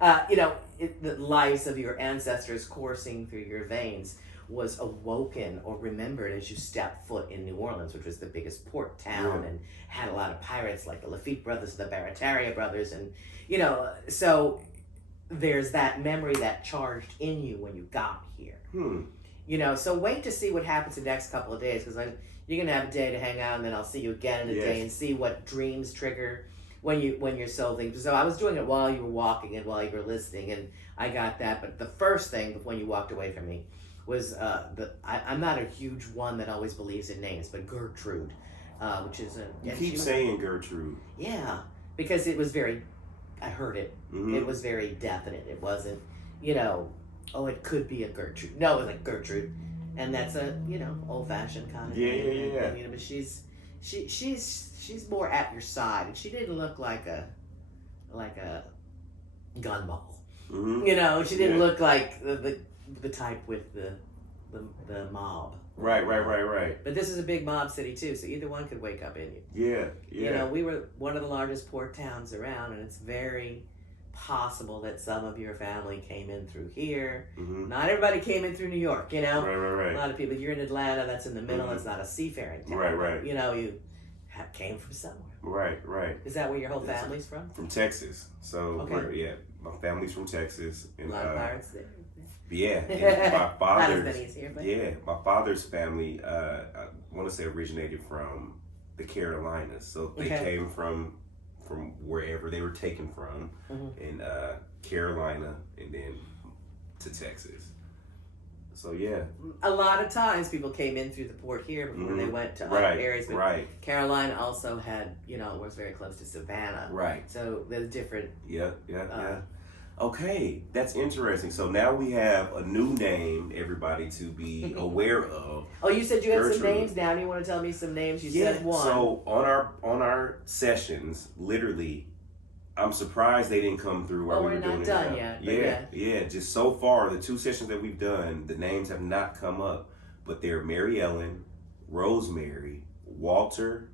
the lives of your ancestors coursing through your veins was awoken or remembered as you stepped foot in New Orleans, which was the biggest port town and had a lot of pirates like the Lafitte brothers, the Barataria brothers, and so there's that memory that charged in you when you got here. So wait to see what happens the next couple of days, because you're gonna have a day to hang out, and then I'll see you again in a day and see what dreams trigger when you're solving. So I was doing it while you were walking and while you were listening, and I got that. But the first thing when you walked away from me was I'm not a huge one that always believes in names, but Gertrude, which is You keep saying Gertrude. Yeah, because it was very. I heard it. Mm-hmm. It was very definite. It wasn't, it could be a Gertrude. No, it was like Gertrude, and that's a old-fashioned kind of thing. Yeah. But she's more at your side, and she didn't look like a gunball. Mm-hmm. She didn't look like the type with the mob. Right. But this is a big mob city too, so either one could wake up in you. Yeah. We were one of the largest port towns around, and it's very possible that some of your family came in through here. Mm-hmm. Not everybody came in through New York, Right. A lot of people. You're in Atlanta, that's in the middle. Mm-hmm. It's not a seafaring town. Right. You came from somewhere. Right. Is that where your whole family's from? From Texas. So Okay. my family's from Texas. And, A lot of pirates there. Yeah, and my Not as father's many as here, but my father's family. I want to say originated from the Carolinas. So they came from wherever they were taken from in Carolina and then to Texas. So yeah, a lot of times people came in through the port here before they went to other areas. But Carolina also had, was very close to Savannah. Right. So there's different. Yeah. Okay, that's interesting. So now we have a new name, everybody, to be aware of. Oh, you said you had some names. Now you want to tell me some names? You said one. So on our sessions, literally, I'm surprised they didn't come through while we were doing it. We're not done yet. Yeah. Just so far, the 2 sessions that we've done, the names have not come up, but they're Mary Ellen, Rosemary, Walter.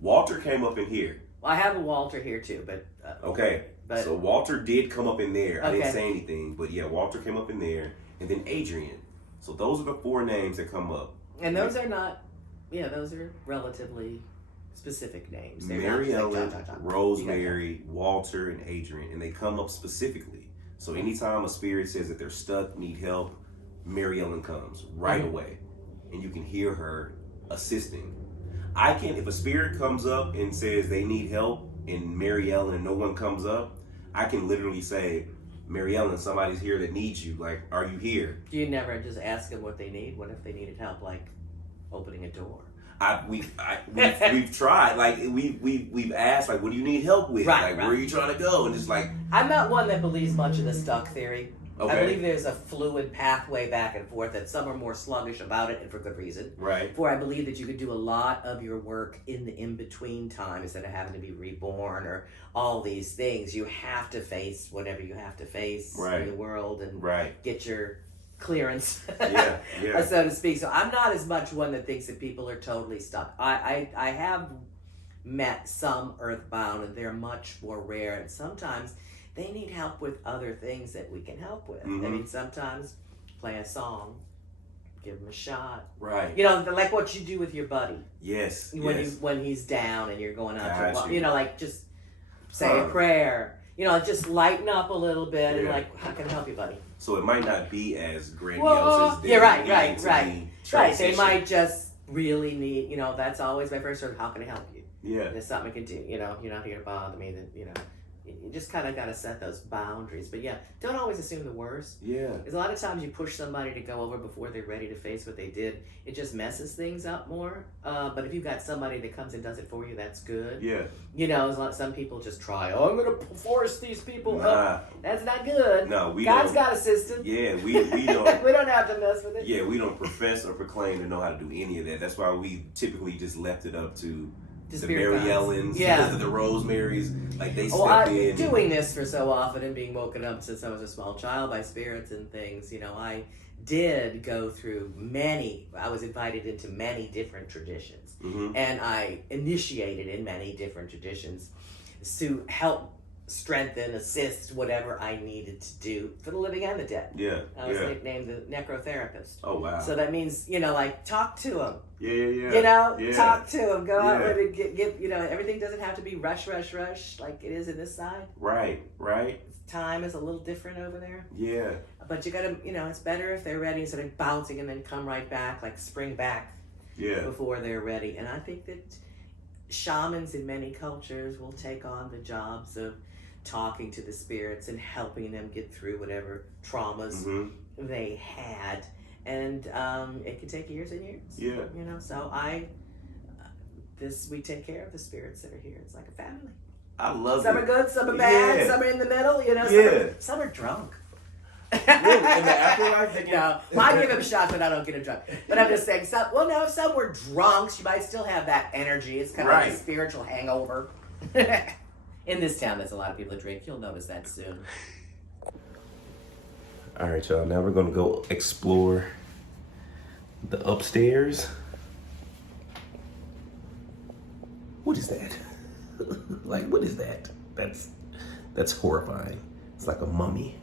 Walter came up in here. Well, I have a Walter here too, but okay. But, so Walter did come up in there. I didn't say anything, but yeah, Walter came up in there, and then Adrian. So those are the 4 names that come up. And those are not, those are relatively specific names. They're Mary Ellen, like, Rosemary, Walter, and Adrian, and they come up specifically. So anytime a spirit says that they're stuck, need help, Mary Ellen comes right away, and you can hear her assisting. If a spirit comes up and says they need help, and Mary Ellen and no one comes up, I can literally say, Mary Ellen, somebody's here that needs you. Like, are you here? Do you never just ask them what they need? What if they needed help, like opening a door? We've tried. Like we've asked, like, what do you need help with? Where are you trying to go? And it's like, I'm not one that believes much in the stuck theory. Okay. I believe there's a fluid pathway back and forth, that some are more sluggish about it, and for good reason. Right. For I believe that you could do a lot of your work in the in-between time instead of having to be reborn or all these things. You have to face whatever you have to face in the world and get your clearance, so to speak. So I'm not as much one that thinks that people are totally stuck. I have met some earthbound, and they're much more rare, and sometimes they need help with other things that we can help with. I mean, sometimes play a song, give him a shot. Right. Like what you do with your buddy. Yes. When he's down and you're going out to like just say a prayer. Just lighten up a little bit and like, how can I help you, buddy? So it might not be as grandiose as right. They might just really need, that's always my first sort of, how can I help you? Yeah. There's something I can do. You're not here to bother me. That you just kind of got to set those boundaries. But don't always assume the worst. Yeah. Because a lot of times you push somebody to go over before they're ready to face what they did. It just messes things up more. But if you've got somebody that comes and does it for you, that's good. Yeah. Some people just try, I'm going to force these people up. That's not good. No, God's got a system. Yeah, we don't. We don't have to mess with it. Yeah, we don't profess or proclaim to know how to do any of that. That's why we typically just left it up to the Mary Ellens, the Rosemarys, like they step in. Doing this for so often and being woken up since I was a small child by spirits and things, I did go through I was invited into many different traditions. And I initiated in many different traditions to help strengthen, assist, whatever I needed to do for the living and the dead. Yeah. I was nicknamed the necrotherapist. Oh, wow. So that means, like, talk to them. Yeah. Talk to them. Go out and get, everything doesn't have to be rush like it is in this side. Right. Time is a little different over there. Yeah. But you gotta, it's better if they're ready instead of bouncing and then come right back, like spring back before they're ready. And I think that shamans in many cultures will take on the jobs of talking to the spirits and helping them get through whatever traumas they had. And it can take years and years. Yeah. So we take care of the spirits that are here. It's like a family. I love some it. Some are good, some are bad, some are in the middle, some are drunk. Really? In the afterlife? No, I give them shots, but I don't get them drunk. But I'm just saying, some were drunks. You might still have that energy. It's kind of like a spiritual hangover. In this town, there's a lot of people that drink. You'll notice that soon. All right, y'all. Now we're going to go explore the upstairs. What is that? Like, what is that? That's horrifying. It's like a mummy.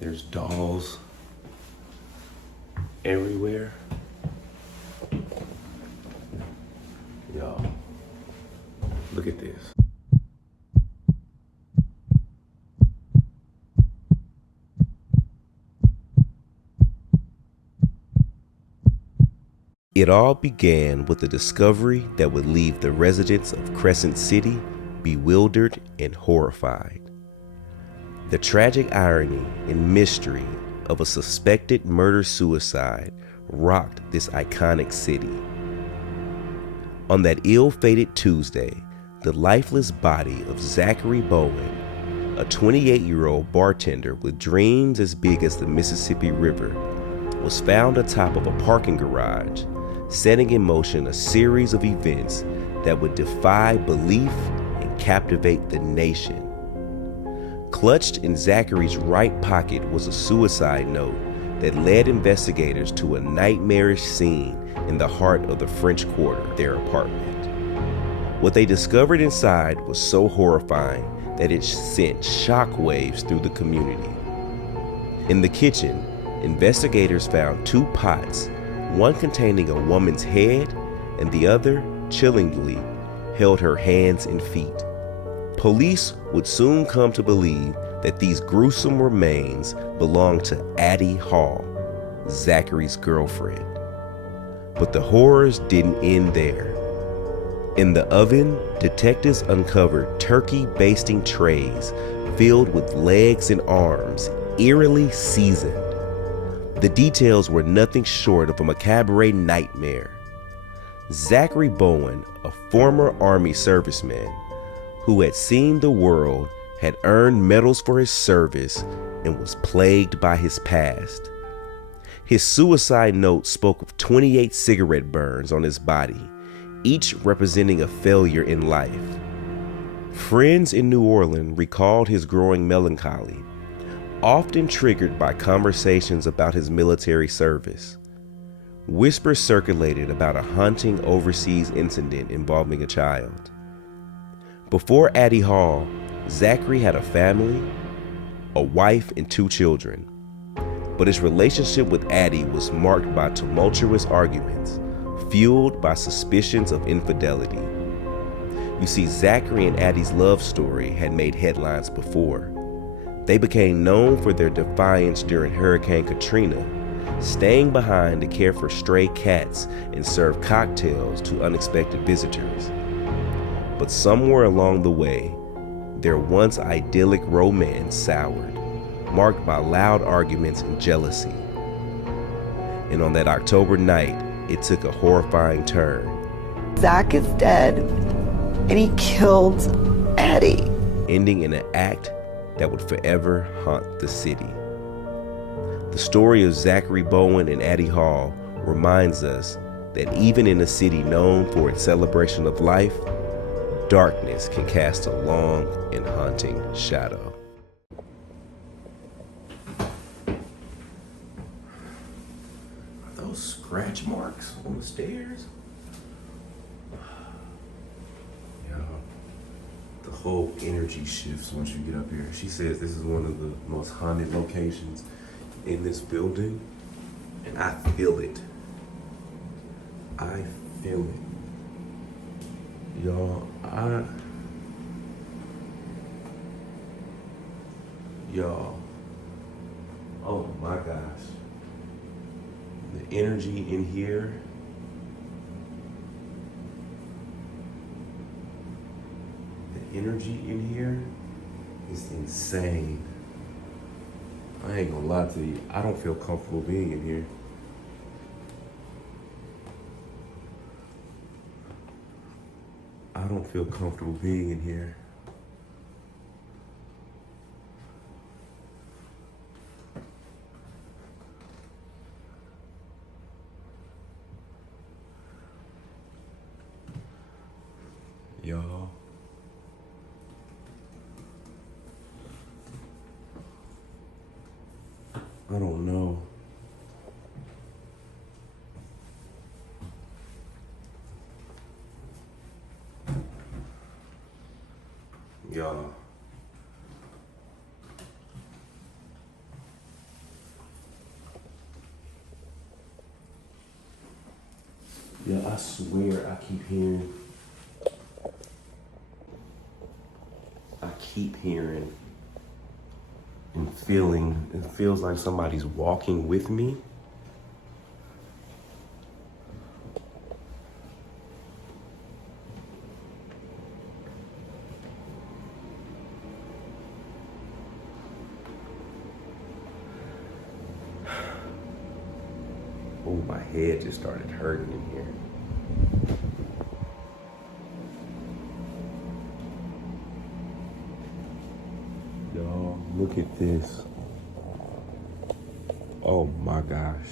There's dolls everywhere. Y'all, look at this. It all began with a discovery that would leave the residents of Crescent City bewildered and horrified. The tragic irony and mystery of a suspected murder-suicide rocked this iconic city. On that ill-fated Tuesday, the lifeless body of Zachary Bowen, a 28-year-old bartender with dreams as big as the Mississippi River, was found atop of a parking garage, setting in motion a series of events that would defy belief and captivate the nation. Clutched in Zachary's right pocket was a suicide note that led investigators to a nightmarish scene in the heart of the French Quarter, their apartment. What they discovered inside was so horrifying that it sent shockwaves through the community. In the kitchen, investigators found 2 pots, one containing a woman's head and the other, chillingly, held her hands and feet. Police would soon come to believe that these gruesome remains belonged to Addie Hall, Zachary's girlfriend. But the horrors didn't end there. In the oven, detectives uncovered turkey basting trays filled with legs and arms, eerily seasoned. The details were nothing short of a macabre nightmare. Zachary Bowen, a former Army serviceman who had seen the world, had earned medals for his service, and was plagued by his past. His suicide note spoke of 28 cigarette burns on his body, each representing a failure in life. Friends in New Orleans recalled his growing melancholy, often triggered by conversations about his military service. Whispers circulated about a haunting overseas incident involving a child. Before Addie Hall, Zachary had a family, a wife, and 2 children. But his relationship with Addie was marked by tumultuous arguments, fueled by suspicions of infidelity. You see, Zachary and Addie's love story had made headlines before. They became known for their defiance during Hurricane Katrina, staying behind to care for stray cats and serve cocktails to unexpected visitors. But somewhere along the way, their once idyllic romance soured, marked by loud arguments and jealousy. And on that October night, it took a horrifying turn. Zach is dead, and he killed Addie. Ending in an act that would forever haunt the city. The story of Zachary Bowen and Addie Hall reminds us that even in a city known for its celebration of life, darkness can cast a long and haunting shadow. Are those scratch marks on the stairs? Yeah. The whole energy shifts once you get up here. She says this is one of the most haunted locations in this building, and I feel it. I feel it. Y'all, oh my gosh. The energy in here. The energy in here is insane. I ain't gonna lie to you. I don't feel comfortable being in here. I don't feel comfortable being in here. Y'all. I don't know. Y'all. Yeah, I swear I keep hearing and feeling, it feels like somebody's walking with me, head just started hurting in here. Y'all, look at this. Oh my gosh.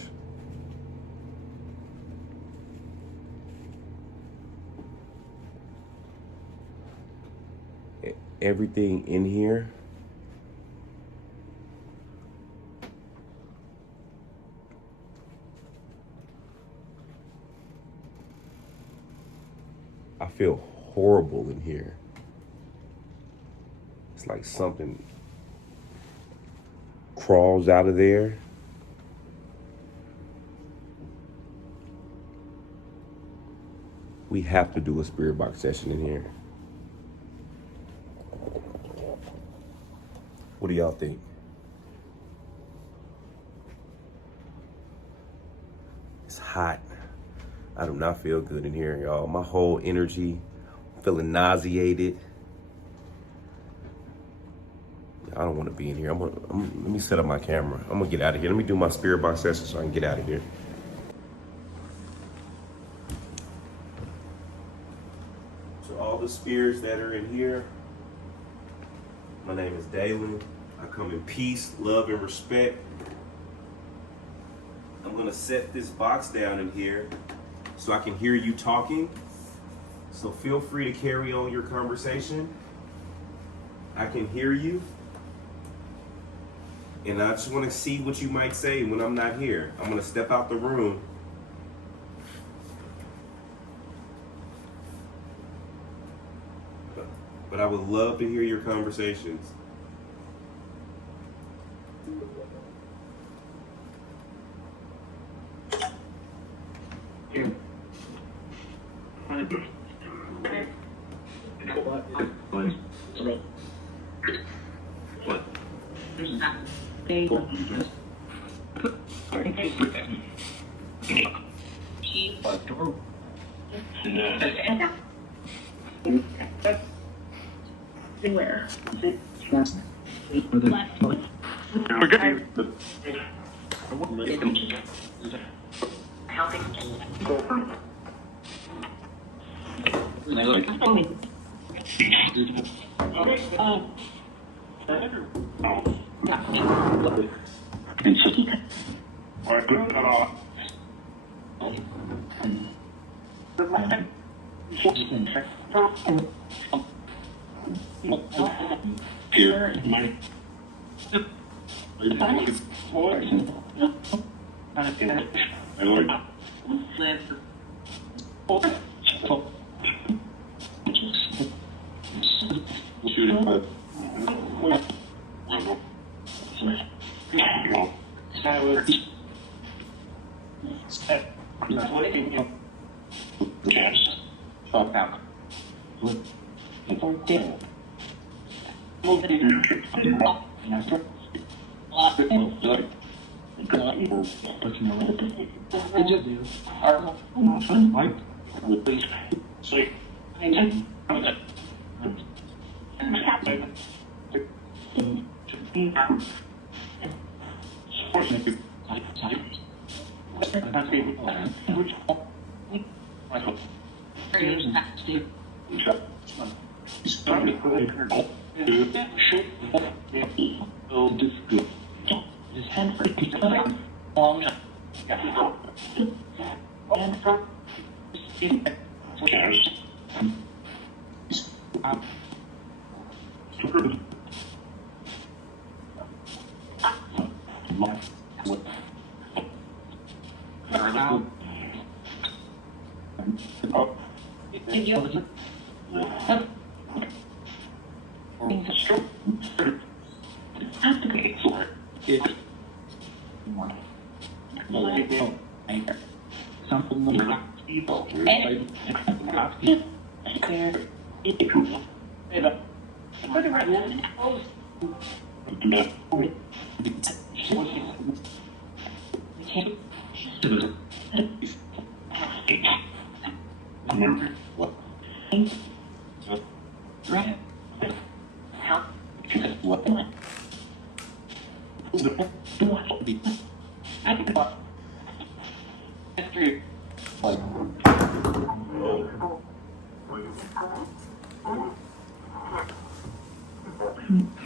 Everything in here I feel horrible in here. It's like something crawls out of there. We have to do a spirit box session in here. What do y'all think? It's hot. I do not feel good in here, y'all. My whole energy, I'm feeling nauseated. I don't want to be in here. Let me set up my camera. I'm gonna get out of here. Let me do my spirit box session so I can get out of here. So all the spirits that are in here, my name is Dalen. I come in peace, love, and respect. I'm gonna set this box down in here so I can hear you talking. So feel free to carry on your conversation. I can hear you. And I just wanna see what you might say when I'm not here. I'm gonna step out the room. But I would love to hear your conversations. Where?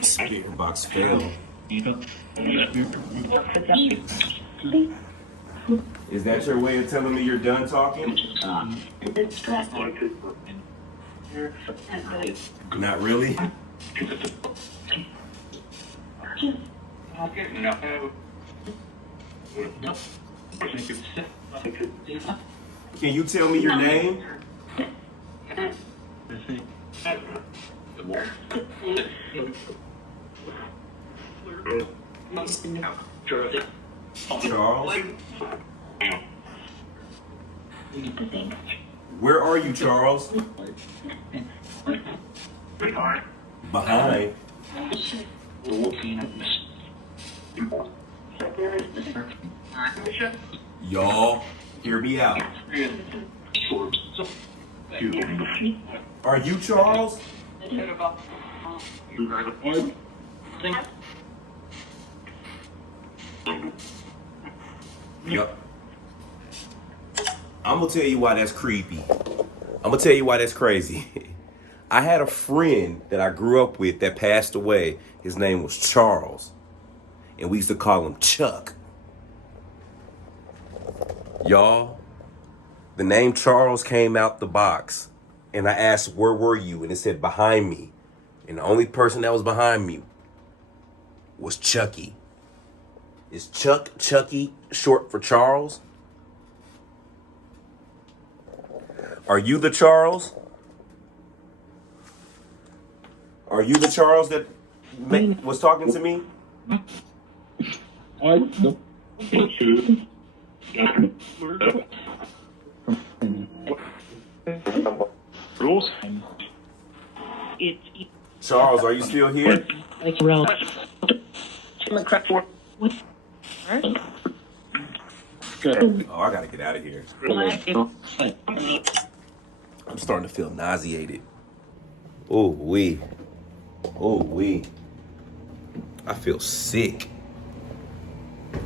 Spirit box failed. Is that your way of telling me you're done talking? Not really? Can you tell me your name? Charles? Where are you, Charles? Behind. Y'all, hear me out. Are you Charles? Yup. I'm gonna tell you why that's creepy. I'm gonna tell you why that's crazy. I had a friend that I grew up with that passed away. His name was Charles. And we used to call him Chuck. Y'all, the name Charles came out the box. And I asked, where were you? And it said, behind me. And the only person that was behind me was Chucky. Is Chucky short for Charles? Are you the Charles? Are you the Charles that was talking to me? Charles, are you still here? Oh, I gotta get out of here. I'm starting to feel nauseated. Oh, wee. Oh, wee. I feel sick. I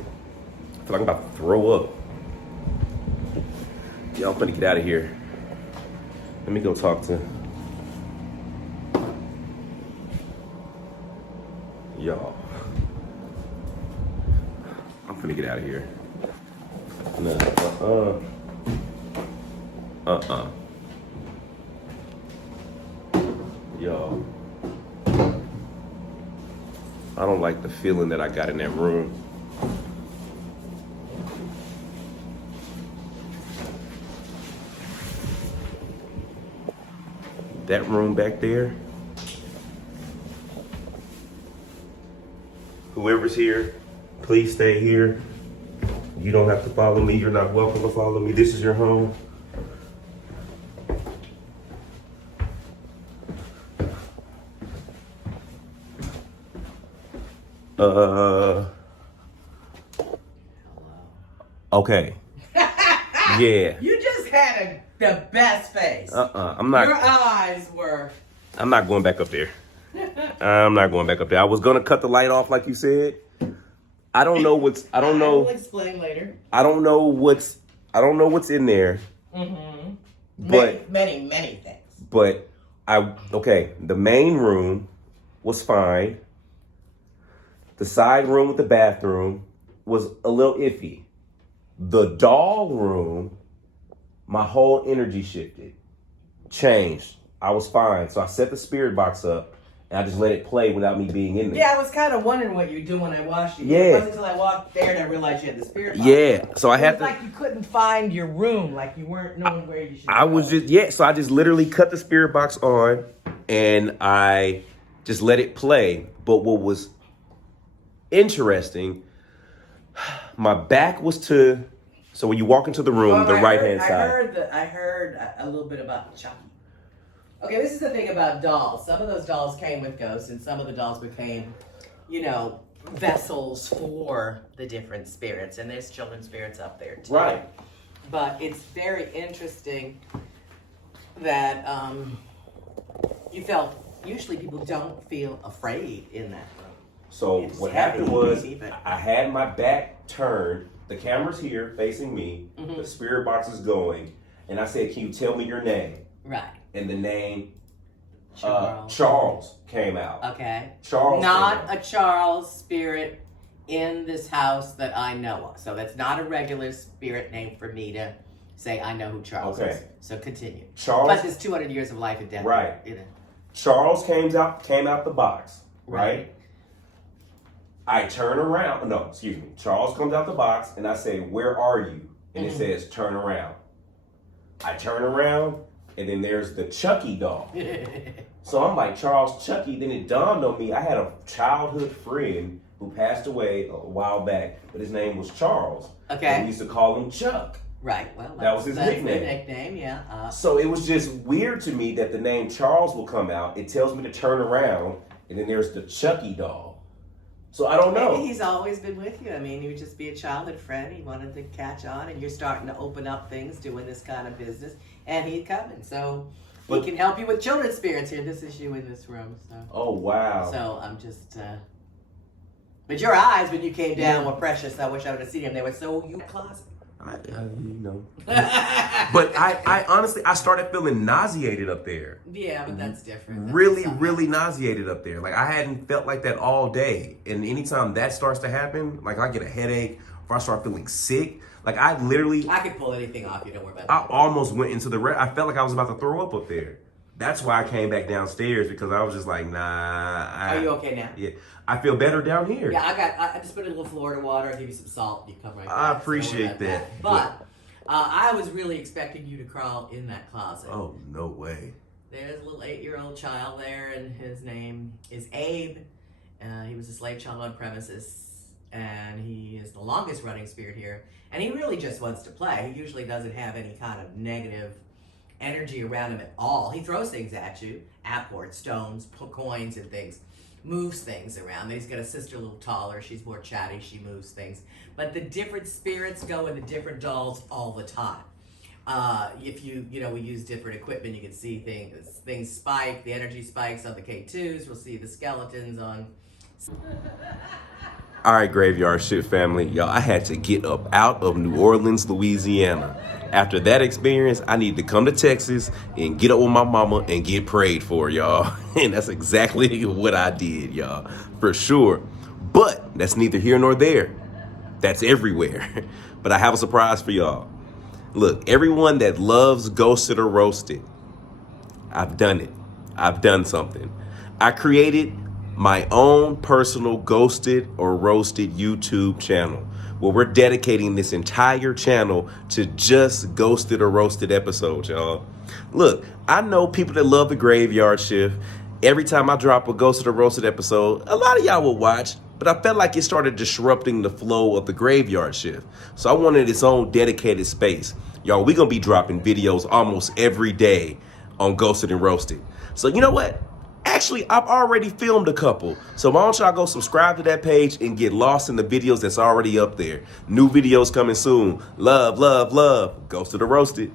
feel like I'm about to throw up. Yeah, I'm gonna get out of here. Let me go talk to y'all. I'm finna get out of here. No, Y'all. I don't like the feeling that I got in that room. That room back there. Whoever's here, please stay here. You don't have to follow me. You're not welcome to follow me. This is your home. Okay. Yeah. You just had the best face. I'm not. Your eyes were. I'm not going back up there. I'm not going back up there. I was gonna cut the light off like you said. I don't know what's. I don't know. I'll explain later. I don't know what's in there. Mm-hmm. But many things. But okay. The main room was fine. The side room with the bathroom was a little iffy. The doll room, my whole energy shifted, changed. I was fine. So I set the spirit box up and I just let it play without me being in there. Yeah, I was kind of wondering what you do when I watched you. Yeah. It wasn't until I walked there and I realized you had the spirit box. Yeah. So I had It to. was like you couldn't find your room, like you weren't knowing where you should I go. was just, yeah. So I just literally cut the spirit box on and I just let it play. But what was interesting, my back was to, so when you walk into the room, the right-hand side. I heard a little bit about Chucky. Okay, this is the thing about dolls. Some of those dolls came with ghosts, and some of the dolls became, vessels for the different spirits. And there's children's spirits up there too. Right. But it's very interesting that you felt. Usually, people don't feel afraid in that room. So It's what heavy, happened was but- I had my back turned. The camera's here facing me. Mm-hmm. The spirit box is going. And I said, can you tell me your name? Right. And the name Charles. Charles came out. Okay. Charles Not came out. a Charles spirit in this house that I know of. So that's not a regular spirit name for me to say I know who Charles Okay. is. So continue. Charles, But there's 200 years of life and death. Right. You know. Charles came out the box, right? Right. I turn around. No, excuse me. Charles comes out the box, and I say, "Where are you?" And it says, "Turn around." I turn around, and then there's the Chucky doll. So I'm like, Charles, Chucky. Then it dawned on me, I had a childhood friend who passed away a while back, but his name was Charles. Okay. And we used to call him Chuck. Right. Well, That was his that's nickname. The nickname, yeah. So it was just weird to me that the name Charles will come out. It tells me to turn around, and then there's the Chucky doll. So I don't know. Maybe he's always been with you. I mean, he would just be a childhood friend. He wanted to catch on, and you're starting to open up things, doing this kind of business, and he's coming. So he can help you with children's spirits here. This is you in this room. So. Oh, wow. So I'm just. But your eyes when you came down were precious. I wish I would have seen them. They were so you closet. You know. But I honestly, I started feeling nauseated up there. Yeah, but that's different. That's Really, something really else. nauseated up there. Like I hadn't felt like that all day. And anytime that starts to happen, like I get a headache or I start feeling sick. Like I literally, I could pull anything off you. Don't worry about I that. almost went into the I felt like I was about to throw up there. That's why I came back downstairs, because I was just like, nah. Are you okay now? Yeah, I feel better down here. Yeah, I just put a little Florida water. I'll give you some salt. You come right back. I So don't worry appreciate about that. But I was really expecting you to crawl in that closet. Oh, no way. There's a little 8-year-old child there, and his name is Abe. He was a slave child on premises, and he is the longest running spirit here. And he really just wants to play. He usually doesn't have any kind of negative energy around him at all. He throws things at you, apports, stones, coins, and things. Moves things around. He's got a sister a little taller. She's more chatty. She moves things. But the different spirits go in the different dolls all the time. If we use different equipment, you can see things spike. The energy spikes on the K2s. We'll see the skeletons on. All right, Graveyard Shit family. Y'all, I had to get up out of New Orleans, Louisiana. After that experience, I need to come to Texas and get up with my mama and get prayed for, y'all. And that's exactly what I did, y'all, for sure. But that's neither here nor there. That's everywhere. But I have a surprise for y'all. Look, everyone that loves Ghosted or Roasted, I've done it. I've done something. I created my own personal Ghosted or Roasted YouTube channel, where we're dedicating this entire channel to just Ghosted or Roasted episodes, y'all. Look, I know people that love the Graveyard Shift. Every time I drop a Ghosted or Roasted episode, a lot of y'all will watch, but I felt like it started disrupting the flow of the Graveyard Shift. So I wanted its own dedicated space. Y'all, we're going to be dropping videos almost every day on Ghosted and Roasted. So you know what? Actually, I've already filmed a couple. So why don't y'all go subscribe to that page and get lost in the videos that's already up there. New videos coming soon. Love, love, love. Ghosted or Roasted.